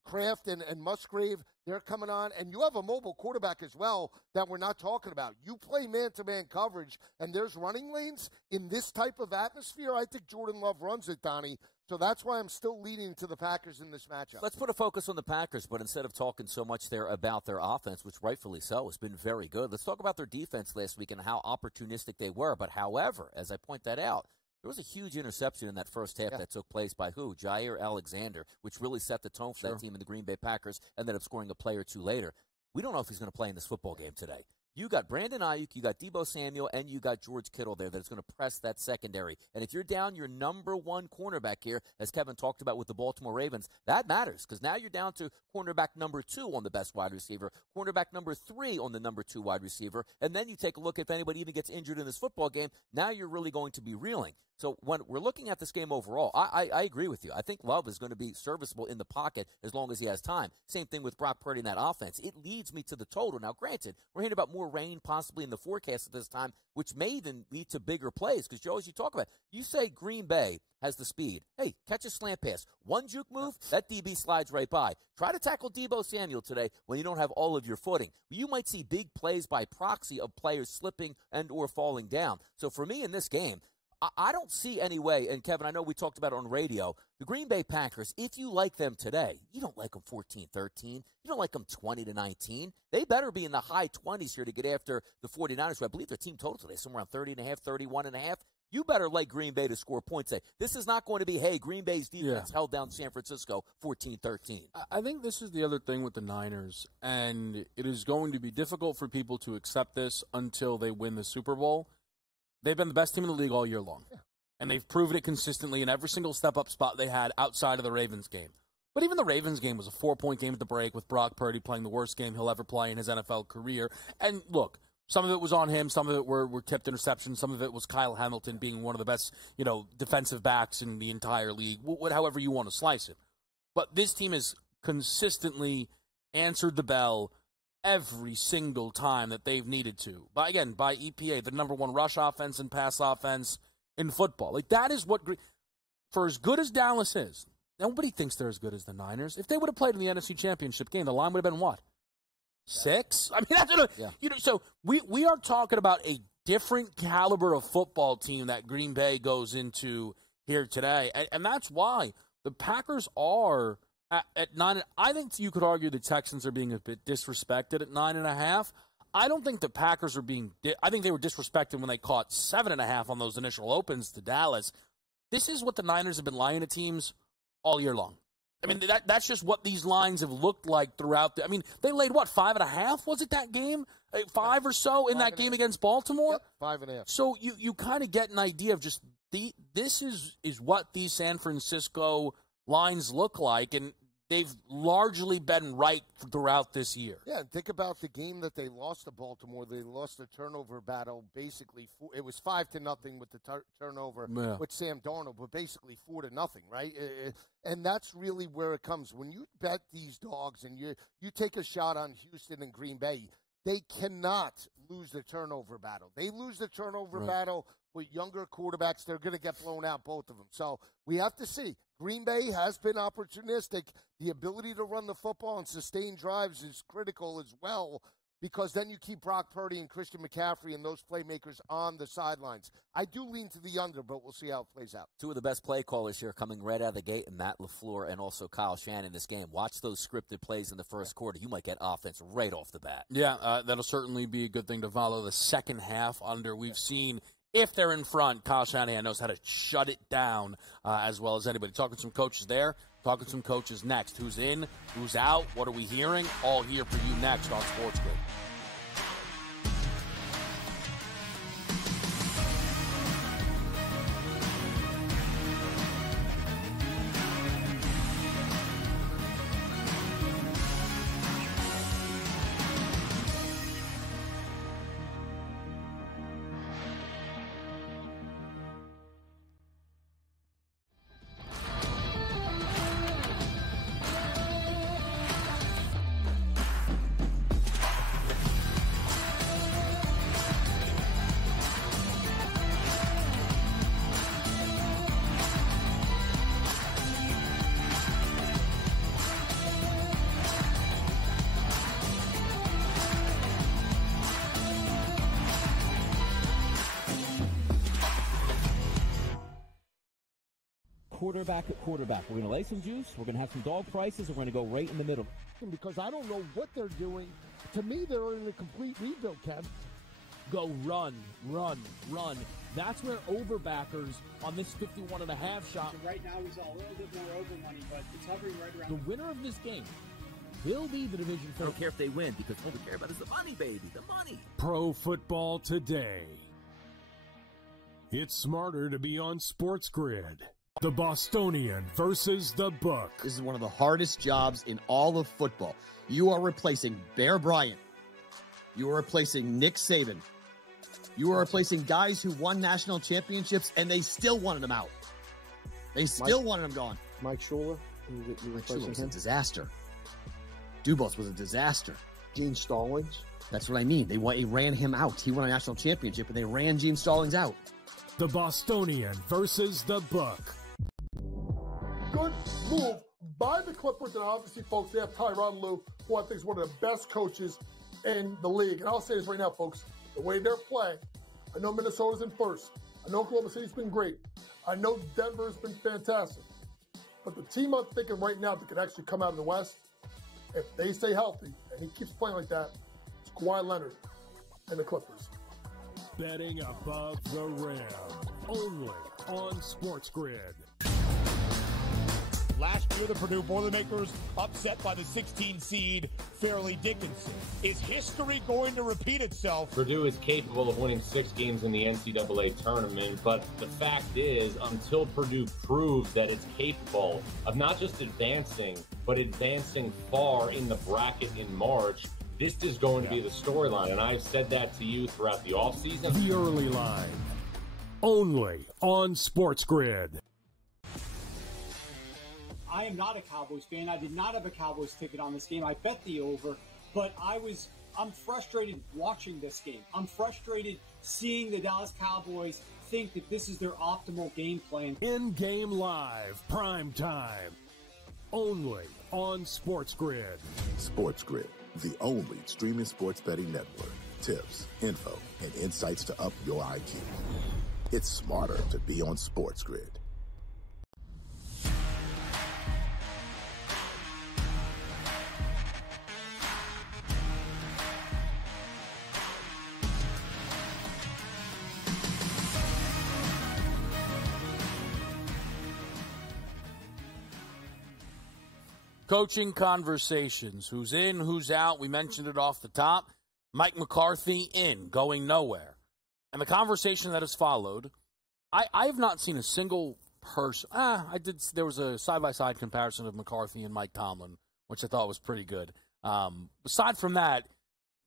Kraft and Musgrave, they're coming on. And you have a mobile quarterback as well that we're not talking about. You play man-to-man coverage, and there's running lanes in this type of atmosphere. I think Jordan Love runs it, Donnie. So that's why I'm still leaning to the Packers in this matchup. Let's put a focus on the Packers, but instead of talking so much there about their offense, which rightfully so has been very good, let's talk about their defense last week and how opportunistic they were. But however, as I point that out, there was a huge interception in that first half that took place by who? Jair Alexander, which really set the tone for that team in the Green Bay Packers, ended up scoring a play or 2 later. We don't know if he's going to play in this football game today. You got Brandon Ayuk, you got Deebo Samuel, and you got George Kittle there that's going to press that secondary. And if you're down your number 1 cornerback here, as Kevin talked about with the Baltimore Ravens, that matters because now you're down to cornerback number 2 on the best wide receiver, cornerback number 3 on the number 2 wide receiver, and then you take a look if anybody even gets injured in this football game, now you're really going to be reeling. So when we're looking at this game overall, I agree with you. I think Love is going to be serviceable in the pocket as long as he has time. Same thing with Brock Purdy in that offense. It leads me to the total. Now, granted, we're hearing about more rain possibly in the forecast at this time, which may even lead to bigger plays. Because, Joe, as you talk about, you say Green Bay has the speed. Hey, catch a slant pass. One juke move, that DB slides right by. Try to tackle Deebo Samuel today when you don't have all of your footing. You might see big plays by proxy of players slipping and or falling down. So for me in this game, I don't see any way, and Kevin, I know we talked about it on radio, the Green Bay Packers, if you like them today, you don't like them 14-13, you don't like them 20-19. They better be in the high 20s here to get after the 49ers, who I believe their team total today is somewhere around 30.5, 31.5. You better like Green Bay to score points today. This is not going to be, hey, Green Bay's defense held down San Francisco 14-13. I think this is the other thing with the Niners, and it is going to be difficult for people to accept this until they win the Super Bowl. They've been the best team in the league all year long, and they've proven it consistently in every single step-up spot they had outside of the Ravens game. But even the Ravens game was a 4-point game at the break with Brock Purdy playing the worst game he'll ever play in his NFL career. And look, some of it was on him, some of it were tipped interceptions, some of it was Kyle Hamilton being one of the best, defensive backs in the entire league, however you want to slice it. But this team has consistently answered the bell every single time that they've needed to. By EPA, the number 1 rush offense and pass offense in football. Like, that is what, for as good as Dallas is, nobody thinks they're as good as the Niners. If they would have played in the NFC Championship game, the line would have been what? 6? I mean, that's so we are talking about a different caliber of football team that Green Bay goes into here today. And that's why the Packers are at 9. I think you could argue the Texans are being a bit disrespected at 9.5. I don't think the Packers are being. I think they were disrespected when they caught 7.5 on those initial opens to Dallas. this is what the Niners have been lying to teams all year long. I mean, that's just what these lines have looked like throughout. They laid, what, 5.5? Was it that game? 5 or so in that game against Baltimore? Yep, 5.5. So you kind of get an idea of just this is what these San Francisco lines look like, and they've largely been right throughout this year. Yeah, and think about the game that they lost to Baltimore. They lost the turnover battle. Basically, it was 5-0 with the turnover with Sam Darnold, but basically 4-0, right? And that's really where it comes. When you bet these dogs and you take a shot on Houston and Green Bay, they cannot lose the turnover battle. They lose the turnover battle with younger quarterbacks. They're going to get blown out, both of them. So we have to see. Green Bay has been opportunistic. The ability to run the football and sustain drives is critical as well, because then you keep Brock Purdy and Christian McCaffrey and those playmakers on the sidelines. I do lean to the under, but we'll see how it plays out. Two of the best play callers here coming right out of the gate, and Matt LaFleur and also Kyle Shanahan in this game. Watch those scripted plays in the first quarter. You might get offense right off the bat. Yeah, that'll certainly be a good thing to follow. The second half under, we've seen, if they're in front, Kyle Shanahan knows how to shut it down as well as anybody. Talking to some coaches there, talking to some coaches next. Who's in, who's out, what are we hearing? All here for you next on SportsGrid. Quarterback at quarterback. We're going to lay some juice. We're going to have some dog prices. And we're going to go right in the middle. Because I don't know what they're doing. To me, they're in a complete rebuild, Kev. Go run, run, run. That's where overbackers on this 51.5 shot. So right now he's a little bit more over money, but it's hovering right around. The winner of this game will be the division. I don't care if they win, because all we care about is the money, baby, the money. Pro football today. It's smarter to be on SportsGrid. The Bostonian versus the Book. This is one of the hardest jobs in all of football. You are replacing Bear Bryant. You are replacing Nick Saban. You are replacing guys who won national championships, and they still wanted them out. They still wanted them gone. Mike Schuler. Mike Schuler was a disaster. Dubos was a disaster. Gene Stallings. That's what I mean. They ran him out. He won a national championship, and they ran Gene Stallings out. The Bostonian versus the Book. Good move by the Clippers, and obviously, folks, they have Tyronn Lue, who I think is one of the best coaches in the league. And I'll say this right now, folks, the way they're playing, I know Minnesota's in first. I know Oklahoma City's been great. I know Denver's been fantastic. But the team I'm thinking right now that could actually come out of the West, if they stay healthy, and he keeps playing like that, it's Kawhi Leonard and the Clippers. Betting above the rim, only on SportsGrid. Last year, the Purdue Boilermakers upset by the 16 seed Fairleigh Dickinson. Is history going to repeat itself? Purdue is capable of winning 6 games in the NCAA tournament, but the fact is, until Purdue proves that it's capable of not just advancing, but advancing far in the bracket in March, this is going to be the storyline, and I've said that to you throughout the offseason. The early line, only on SportsGrid. I am not a Cowboys fan. I did not have a Cowboys ticket on this game. I bet the over, but I'm frustrated watching this game. I'm frustrated seeing the Dallas Cowboys think that this is their optimal game plan. In-game live, prime time, only on SportsGrid. SportsGrid, the only streaming sports betting network. Tips, info, and insights to up your IQ. It's smarter to be on SportsGrid. Coaching conversations. Who's in, who's out? We mentioned it off the top. Mike McCarthy in, going nowhere. And the conversation that has followed, I have not seen a single person. There was a side-by-side comparison of McCarthy and Mike Tomlin, which I thought was pretty good. Aside from that,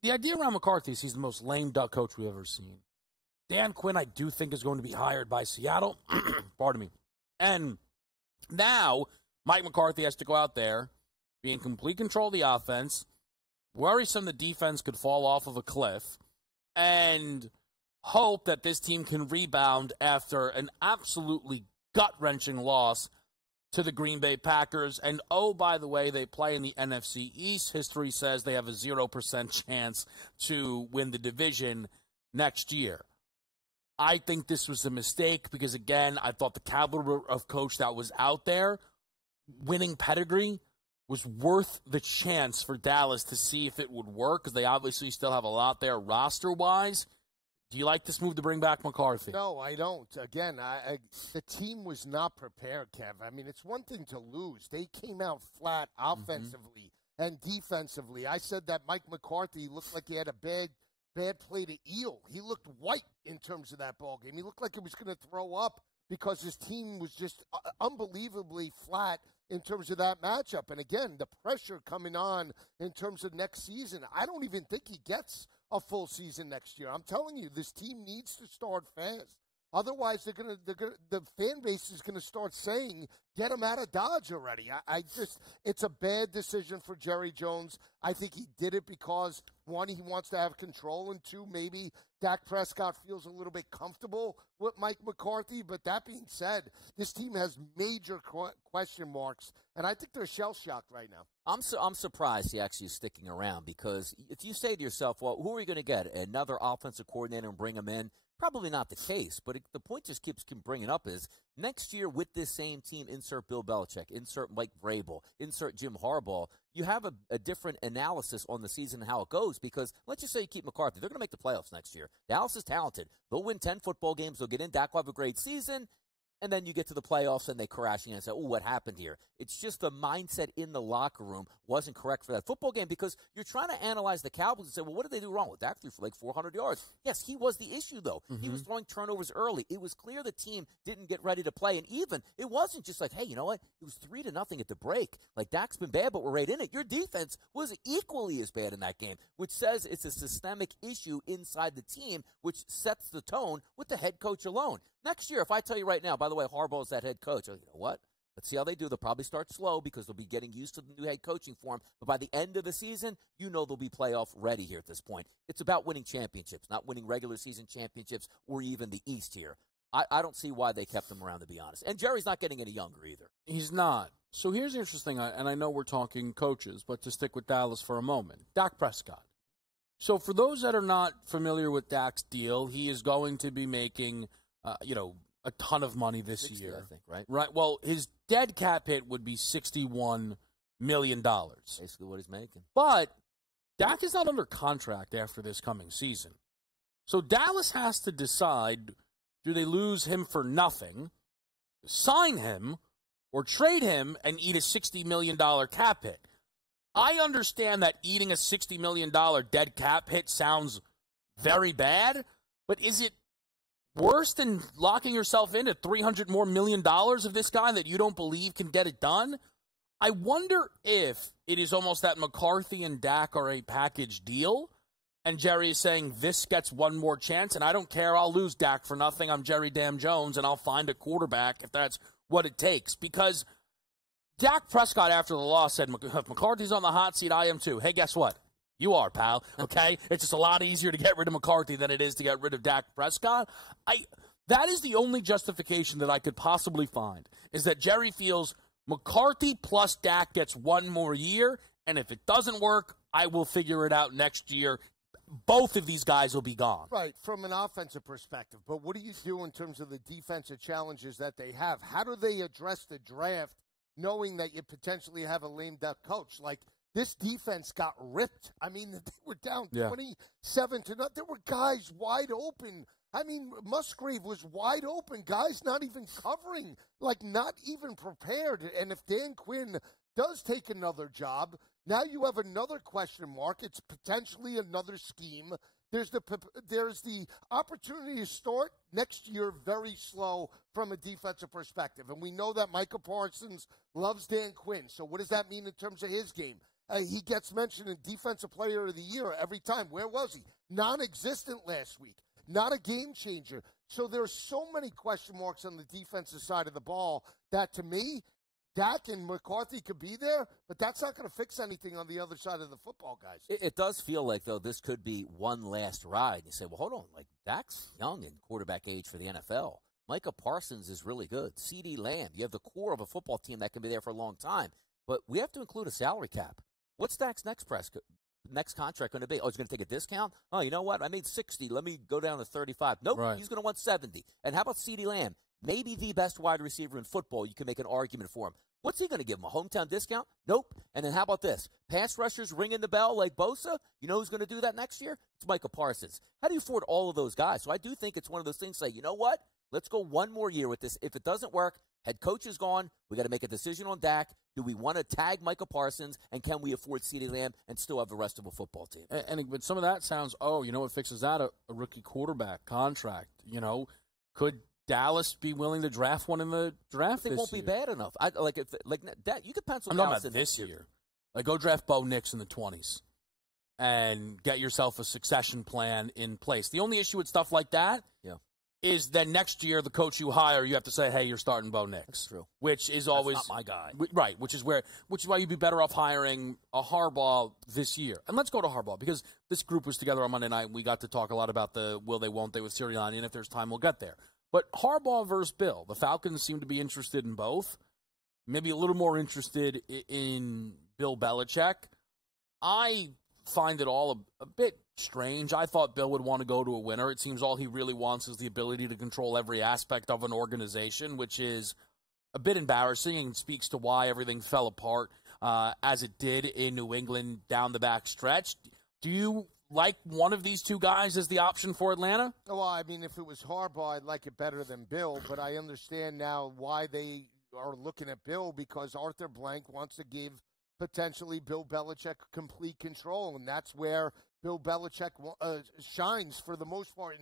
the idea around McCarthy is he's the most lame duck coach we've ever seen. Dan Quinn, I do think, is going to be hired by Seattle. Pardon me. And now Mike McCarthy has to go out there, be in complete control of the offense, worrisome the defense could fall off of a cliff, and hope that this team can rebound after an absolutely gut-wrenching loss to the Green Bay Packers. And, oh, by the way, they play in the NFC East. History says they have a 0% chance to win the division next year. I think this was a mistake because, again, I thought the caliber of coach that was out there, winning pedigree, was worth the chance for Dallas to see if it would work, because they obviously still have a lot there roster-wise. Do you like this move to bring back McCarthy? No, I don't. Again, the team was not prepared, Kev. I mean, it's one thing to lose. They came out flat offensively and defensively. I said that Mike McCarthy looked like he had a bad play to Eel. He looked white in terms of that ball game. He looked like he was going to throw up because his team was just unbelievably flat in terms of that matchup. And again, the pressure coming on in terms of next season, I don't even think he gets a full season next year. I'm telling you, this team needs to start fast. Otherwise, the fan base is going to start saying, get him out of Dodge already. It's a bad decision for Jerry Jones. I think he did it because, one, he wants to have control, and two, maybe Dak Prescott feels a little bit comfortable with Mike McCarthy. But that being said, this team has major question marks, and I think they're shell-shocked right now. I'm surprised he actually is sticking around, because if you say to yourself, well, who are you going to get? Another offensive coordinator and bring him in? Probably not the case, but the point just keeps bringing up is next year with this same team, insert Bill Belichick, insert Mike Vrabel, insert Jim Harbaugh, you have a different analysis on the season and how it goes, because let's just say you keep McCarthy. They're going to make the playoffs next year. Dallas is talented. They'll win 10 football games. They'll get in. Dak will have a great season. And then you get to the playoffs and they crash and say, oh, what happened here? It's just the mindset in the locker room wasn't correct for that football game, because you're trying to analyze the Cowboys and say, well, what did they do wrong? Well, Dak threw for like 400 yards. Yes, he was the issue, though. He was throwing turnovers early. It was clear the team didn't get ready to play. And even, it wasn't just like, hey, you know what? It was 3-0 at the break. Like, Dak's been bad, but we're right in it. Your defense was equally as bad in that game, which says it's a systemic issue inside the team, which sets the tone with the head coach alone. Next year, if I tell you right now, by the way, Harbaugh's that head coach, you know what? Let's see how they do. They'll probably start slow because they'll be getting used to the new head coaching form. But by the end of the season, you know they'll be playoff ready here at this point. It's about winning championships, not winning regular season championships or even the East here. I don't see why they kept him around, to be honest. And Jerry's not getting any younger either. He's not. So here's the interesting, and I know we're talking coaches, but to stick with Dallas for a moment, Dak Prescott. So for those that are not familiar with Dak's deal, he is going to be making a ton of money this 60, year. I think, right? Right. Well, his dead cap hit would be $61 million. Basically what he's making. But Dak is not under contract after this coming season. So Dallas has to decide, do they lose him for nothing, sign him, or trade him and eat a $60 million cap hit? I understand that eating a $60 million dead cap hit sounds very bad, but is it worse than locking yourself into $300 million of this guy that you don't believe can get it done? I wonder if it is almost that McCarthy and Dak are a package deal, and Jerry is saying this gets one more chance, and I don't care, I'll lose Dak for nothing. I'm Jerry Damn Jones, and I'll find a quarterback if that's what it takes. Because Dak Prescott, after the loss, said, if McCarthy's on the hot seat, I am too. Hey, guess what? You are, pal, okay? It's just a lot easier to get rid of McCarthy than it is to get rid of Dak Prescott. That is the only justification that I could possibly find, is that Jerry feels McCarthy plus Dak gets one more year, and if it doesn't work, I will figure it out next year. Both of these guys will be gone. Right, from an offensive perspective. But what do you do in terms of the defensive challenges that they have? How do they address the draft knowing that you potentially have a lame duck coach? Like, this defense got ripped. I mean, they were down 27-0. There were guys wide open. I mean, Musgrave was wide open. Guys not even covering, like not even prepared. And if Dan Quinn does take another job. Now you have another question mark. It's potentially another scheme. There's the opportunity to start next year very slow from a defensive perspective. And we know that Micah Parsons loves Dan Quinn. So what does that mean in terms of his game? He gets mentioned in Defensive Player of the Year every time. Where was he? Non-existent last week. Not a game changer. So there's so many question marks on the defensive side of the ball that, to me, Dak and McCarthy could be there, but that's not going to fix anything on the other side of the football, guys. It does feel like, though, this could be one last ride. You say, well, hold on. Like, Dak's young in quarterback age for the NFL. Micah Parsons is really good. CeeDee Lamb, you have the core of a football team that can be there for a long time. But we have to include a salary cap. What's Dak's next contract going to be? Oh, he's going to take a discount? Oh, you know what? I made 60. Let me go down to 35. Nope, right. He's going to want 70. And how about CeeDee Lamb? Maybe the best wide receiver in football. You can make an argument for him. What's he going to give him, a hometown discount? Nope. And then how about this? Pass rushers ringing the bell like Bosa? You know who's going to do that next year? It's Micah Parsons. How do you afford all of those guys? So I do think it's one of those things, say, you know what? Let's go one more year with this. If it doesn't work, head coach is gone. We got to make a decision on Dak. Do we want to tag Micah Parsons, and can we afford CeeDee Lamb and still have the rest of a football team? But some of that sounds, you know what fixes that? A rookie quarterback contract. You know, could Dallas be willing to draft one in the draft? It won't be bad enough. You could pencil. I'm talking about this year. Like, go draft Bo Nix in the 20s and get yourself a succession plan in place. The only issue with stuff like that is then next year the coach you hire, you have to say, hey, you're starting Bo Nix. That's true. Which is always not my guy. Right, which is why you'd be better off hiring a Harbaugh this year. And let's go to Harbaugh, because this group was together on Monday night, and we got to talk a lot about the will they, won't they with Sirianni, and if there's time, we'll get there. But Harbaugh versus Bill, the Falcons seem to be interested in both. Maybe a little more interested in Bill Belichick. I find it all a bit strange. I thought Bill would want to go to a winner. It seems all he really wants is the ability to control every aspect of an organization, which is a bit embarrassing and speaks to why everything fell apart as it did in New England down the back stretch. Do you like one of these two guys as the option for Atlanta? Well, I mean, if it was Harbaugh, I'd like it better than Bill, but I understand now why they are looking at Bill, because Arthur Blank wants to give potentially Bill Belichick complete control, and that's where Bill Belichick shines for the most part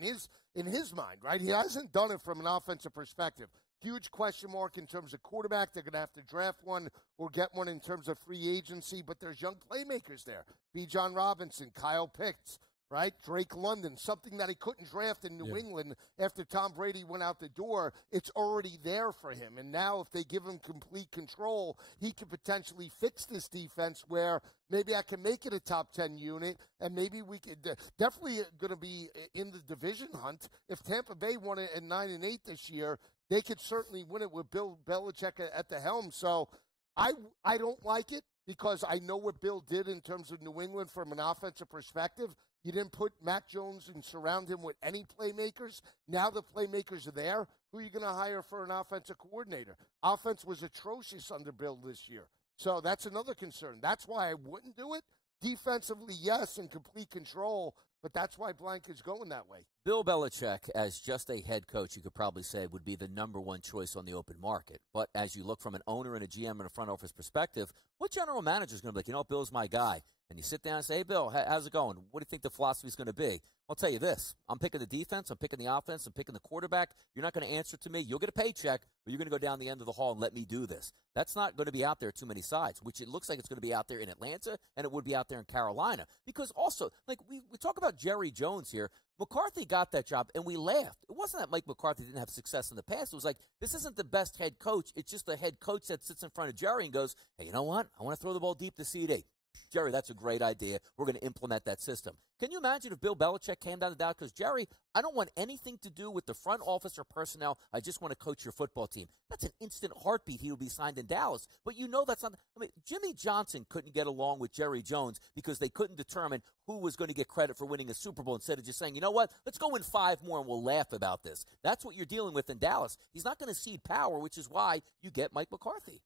in his mind, right? He hasn't done it from an offensive perspective. Huge question mark in terms of quarterback. They're going to have to draft one or get one in terms of free agency, but there's young playmakers there. Bijan Robinson, Kyle Pitts, right? Drake London, something that he couldn't draft in New England after Tom Brady went out the door. It's already there for him. And now if they give him complete control, he could potentially fix this defense where maybe I can make it a top 10 unit, and maybe we could definitely going to be in the division hunt. If Tampa Bay won it at 9-8 this year, they could certainly win it with Bill Belichick at the helm. So I don't like it, because I know what Bill did in terms of New England from an offensive perspective. You didn't put Mac Jones and surround him with any playmakers. Now the playmakers are there. Who are you going to hire for an offensive coordinator? Offense was atrocious under Bill this year. So that's another concern. That's why I wouldn't do it. Defensively, yes, and complete control, but that's why Blank is going that way. Bill Belichick, as just a head coach, you could probably say would be the number one choice on the open market. But as you look from an owner and a GM and a front office perspective, what general manager is going to be like, you know, Bill's my guy? And you sit down and say, hey, Bill, how's it going? What do you think the philosophy is going to be? I'll tell you this. I'm picking the defense. I'm picking the offense. I'm picking the quarterback. You're not going to answer to me. You'll get a paycheck, but you're going to go down the end of the hall and let me do this. That's not going to be out there too many sides, which it looks like it's going to be out there in Atlanta, and it would be out there in Carolina. Because also, like we talk about Jerry Jones here. McCarthy got that job, and we laughed. It wasn't that Mike McCarthy didn't have success in the past. It was like, this isn't the best head coach. It's just the head coach that sits in front of Jerry and goes, hey, you know what? I want to throw the ball deep to CD. Jerry, that's a great idea. We're going to implement that system. Can you imagine if Bill Belichick came down to Dallas? Because, Jerry, I don't want anything to do with the front office or personnel. I just want to coach your football team. That's an instant heartbeat. He would be signed in Dallas. But you know that's not – I mean, Jimmy Johnson couldn't get along with Jerry Jones because they couldn't determine who was going to get credit for winning a Super Bowl instead of just saying, you know what, let's go win 5 more and we'll laugh about this. That's what you're dealing with in Dallas. He's not going to cede power, which is why you get Mike McCarthy.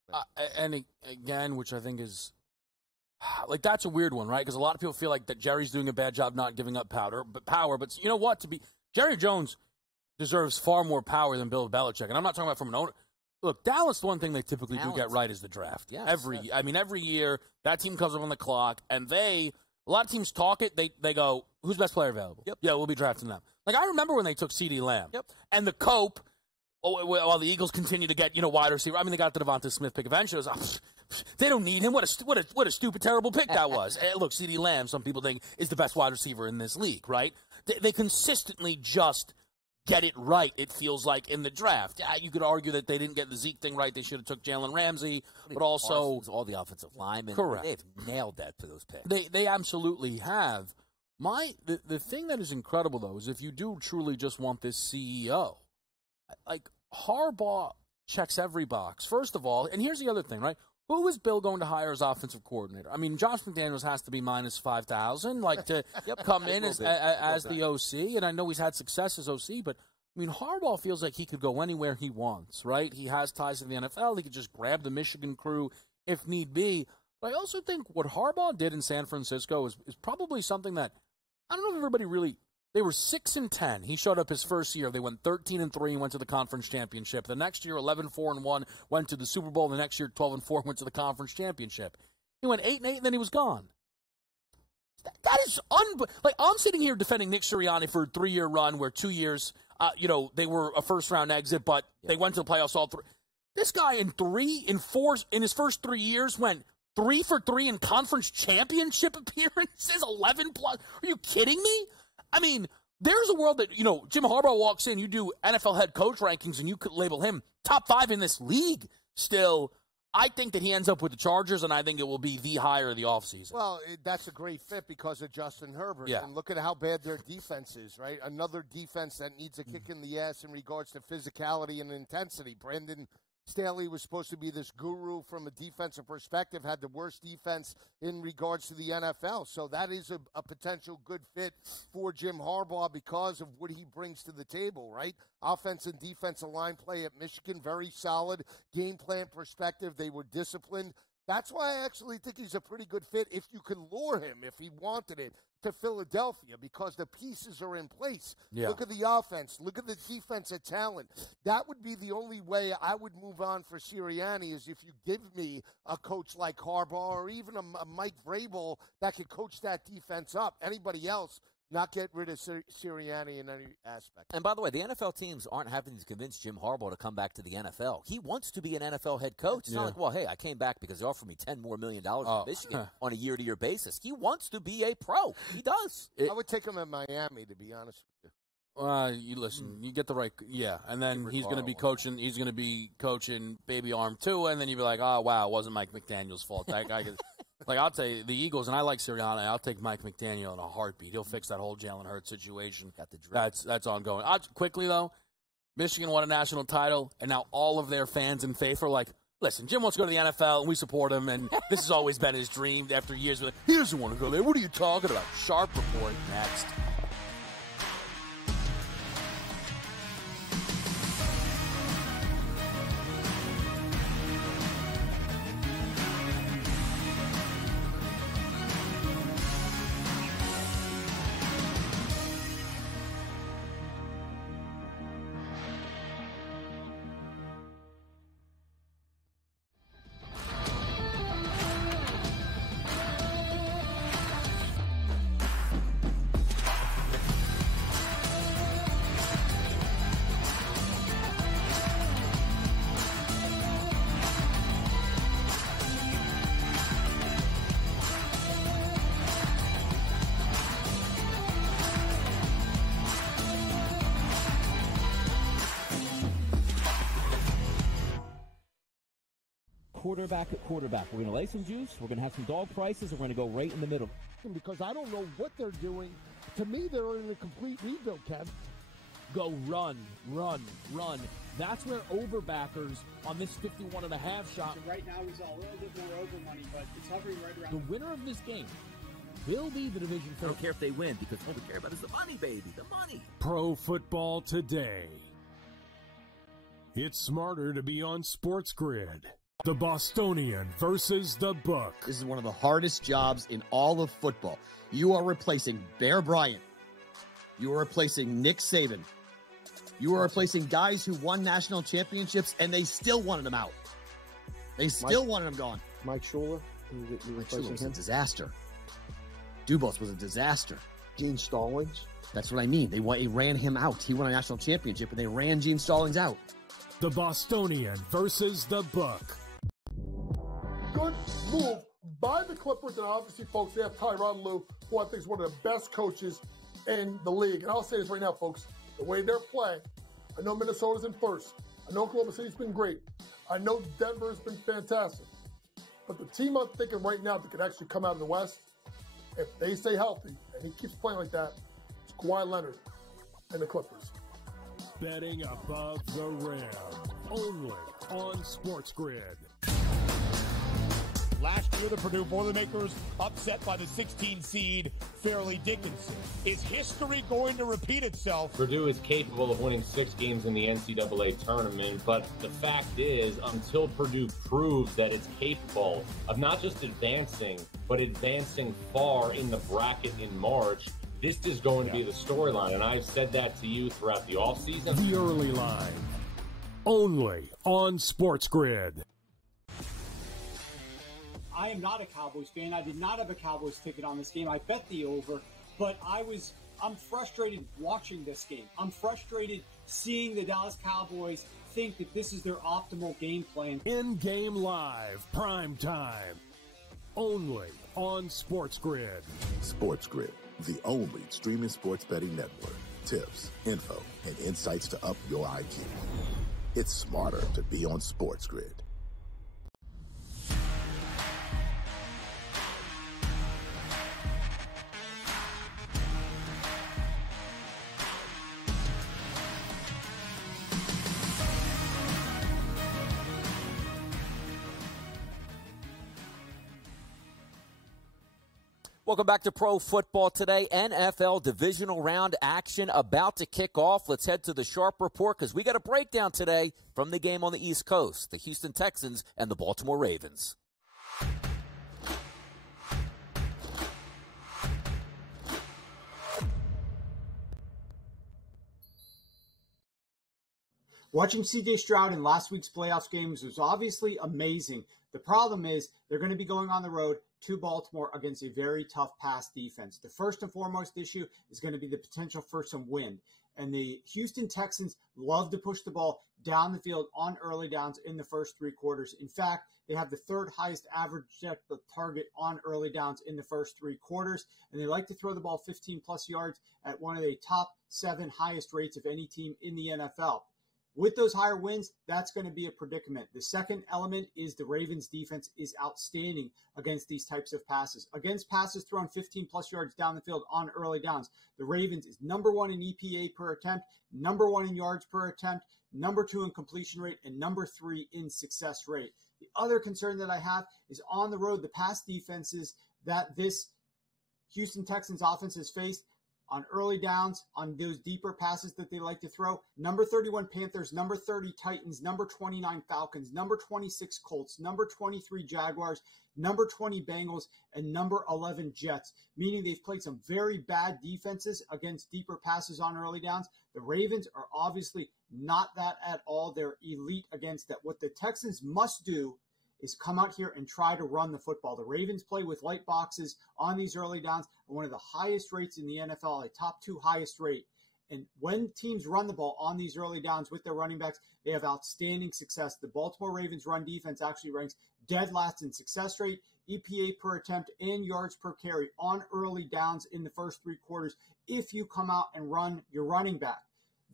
And again, which I think is – like, that's a weird one, right? Because a lot of people feel like that Jerry's doing a bad job not giving up power. But you know what? Jerry Jones deserves far more power than Bill Belichick. And I'm not talking about from an owner. Look, Dallas, the one thing they typically do get right is the draft. Yes, Every year, that team comes up on the clock, and a lot of teams talk it. They go, who's best player available? Yep. Yeah, we'll be drafting them. Like, I remember when they took CeeDee Lamb. Yep. And the Cope, while the Eagles continue to get, wide receiver. I mean, they got the Devonta Smith pick eventually. It was, they don't need him. What a stupid, terrible pick that was. Look, CeeDee Lamb, some people think, is the best wide receiver in this league, right? They consistently just get it right, it feels like, in the draft. Yeah, you could argue that they didn't get the Zeke thing right. They should have took Jalen Ramsey, but also all the offensive linemen. Correct. They've nailed that for those picks. They absolutely have. The thing that is incredible, though, is if you do truly just want this CEO, like Harbaugh checks every box. First of all, and here's the other thing, right? Who is Bill going to hire as offensive coordinator? I mean, Josh McDaniels has to be minus 5,000, like to come in as the OC. And I know he's had success as OC, but I mean, Harbaugh feels like he could go anywhere he wants, right? He has ties to the NFL. He could just grab the Michigan crew if need be. But I also think what Harbaugh did in San Francisco is probably something that I don't know if everybody really. They were 6-10. He showed up his first year. They went 13-3 and went to the conference championship. The next year, 11-4-1, went to the Super Bowl. The next year, 12-4, went to the conference championship. He went 8-8, and then he was gone. That is like I'm sitting here defending Nick Sirianni for a 3-year run, where 2 years, they were a first-round exit, but they went to the playoffs all three. This guy in his first 3 years went 3 for 3 in conference championship appearances, 11+. Are you kidding me? I mean, there's a world that, Jim Harbaugh walks in, you do NFL head coach rankings, and you could label him top 5 in this league still. I think that he ends up with the Chargers, and I think it will be the hire of the offseason. Well, that's a great fit because of Justin Herbert. Yeah. And look at how bad their defense is, right? Another defense that needs a kick in the ass in regards to physicality and intensity. Brandon Staley was supposed to be this guru from a defensive perspective, had the worst defense in regards to the NFL. So that is a potential good fit for Jim Harbaugh because of what he brings to the table, right? Offense and defensive line play at Michigan, very solid. Game plan perspective, they were disciplined. That's why I actually think he's a pretty good fit if you can lure him, if he wanted it, to Philadelphia, because the pieces are in place. Yeah. Look at the offense. Look at the defensive talent. That would be the only way I would move on for Sirianni, is if you give me a coach like Harbaugh or even a Mike Vrabel that could coach that defense up. Anybody else, not get rid of Sirianni in any aspect. And by the way, the NFL teams aren't having to convince Jim Harbaugh to come back to the NFL. He wants to be an NFL head coach. It's not like, well, hey, I came back because they offered me $10 more million in Michigan on a year-to-year basis. He wants to be a pro. He does. I would take him at Miami, to be honest with you. You listen, you get the right, and then he's going to be coaching. He's going to be coaching Baby Arm Tua, and then you'd be like, oh wow, it wasn't Mike McDaniel's fault. That guy, like I'll tell you, the Eagles, and I like Sirianni. I'll take Mike McDaniel in a heartbeat. He'll fix that whole Jalen Hurts situation. Got the drip. That's ongoing. Quickly though, Michigan won a national title, and now all of their fans and faith are like, listen, Jim wants to go to the NFL, and we support him, and this has always been his dream. After years, he doesn't want to go there. What are you talking about? Sharp report next. Quarterback at quarterback. We're going to lay some juice. We're going to have some dog prices. We're going to go right in the middle. Because I don't know what they're doing. To me, they're in a complete rebuild, Kev. Go run, run, run. That's where overbackers on this 51.5 shot. Right now, he's a little bit more over money, but it's hovering right around. The winner of this game will be the division. I don't care if they win, because all we care about is the money, baby, the money. Pro Football Today. It's smarter to be on SportsGrid. The Bostonian versus the Book. This is one of the hardest jobs in all of football. You are replacing Bear Bryant. You are replacing Nick Saban. You are replacing guys who won national championships, and they still wanted him out. They still wanted him gone. Mike Schuler. Mike Schuler was a disaster. Dubos was a disaster. Gene Stallings. That's what I mean. They ran him out. He won a national championship, and they ran Gene Stallings out. The Bostonian versus the Book. Good move by the Clippers, and obviously, folks, they have Tyronn Lue, who I think is one of the best coaches in the league. And I'll say this right now, folks, the way they're playing, I know Minnesota's in first. I know Oklahoma City's been great. I know Denver's been fantastic. But the team I'm thinking right now that could actually come out of the West, if they stay healthy, and he keeps playing like that, it's Kawhi Leonard and the Clippers. Betting above the rim, only on SportsGrid. Last year, the Purdue Boilermakers upset by the 16 seed Fairleigh Dickinson. Is history going to repeat itself? Purdue is capable of winning 6 games in the NCAA tournament, but the fact is, until Purdue proves that it's capable of not just advancing, but advancing far in the bracket in March, this is going to be the storyline, and I've said that to you throughout the offseason. The early line, only on SportsGrid. I am not a Cowboys fan. I did not have a Cowboys ticket on this game. I bet the over, but I'm frustrated watching this game. I'm frustrated seeing the Dallas Cowboys think that this is their optimal game plan. In-game live, prime time, only on SportsGrid. SportsGrid, the only streaming sports betting network. Tips, info, and insights to up your IQ. It's smarter to be on SportsGrid. Welcome back to Pro Football Today. NFL Divisional Round action about to kick off. Let's head to the Sharp Report because we got a breakdown today from the game on the East Coast, the Houston Texans and the Baltimore Ravens. Watching C.J. Stroud in last week's playoffs games was obviously amazing. The problem is they're going to be going on the road to Baltimore against a very tough pass defense. The first and foremost issue is going to be the potential for some wind. And the Houston Texans love to push the ball down the field on early downs in the first 3 quarters. In fact, they have the 3rd highest average depth of target on early downs in the first 3 quarters. And they like to throw the ball 15-plus yards at one of the top 7 highest rates of any team in the NFL. With those higher wins, that's going to be a predicament. The second element is the Ravens' defense is outstanding against these types of passes. Against passes thrown 15-plus yards down the field on early downs, the Ravens is number 1 in EPA per attempt, number 1 in yards per attempt, number 2 in completion rate, and number 3 in success rate. The other concern that I have is on the road, the pass defenses that this Houston Texans offense has faced on early downs, on those deeper passes that they like to throw. Number 31 Panthers, number 30 Titans, number 29 Falcons, number 26 Colts, number 23 Jaguars, number 20 Bengals, and number 11 Jets, meaning they've played some very bad defenses against deeper passes on early downs. The Ravens are obviously not that at all. They're elite against that. What the Texans must do is come out here and try to run the football. The Ravens play with light boxes on these early downs, one of the highest rates in the NFL, a top 2 highest rate. And when teams run the ball on these early downs with their running backs, they have outstanding success. The Baltimore Ravens run defense actually ranks dead last in success rate, EPA per attempt, and yards per carry on early downs in the first 3 quarters if you come out and run your running back.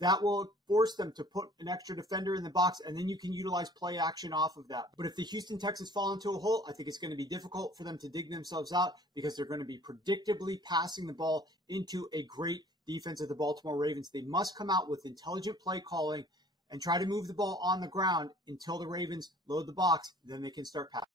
That will force them to put an extra defender in the box, and then you can utilize play action off of that. But if the Houston Texans fall into a hole, I think it's going to be difficult for them to dig themselves out because they're going to be predictably passing the ball into a great defense of the Baltimore Ravens. They must come out with intelligent play calling and try to move the ball on the ground until the Ravens load the box. Then they can start passing.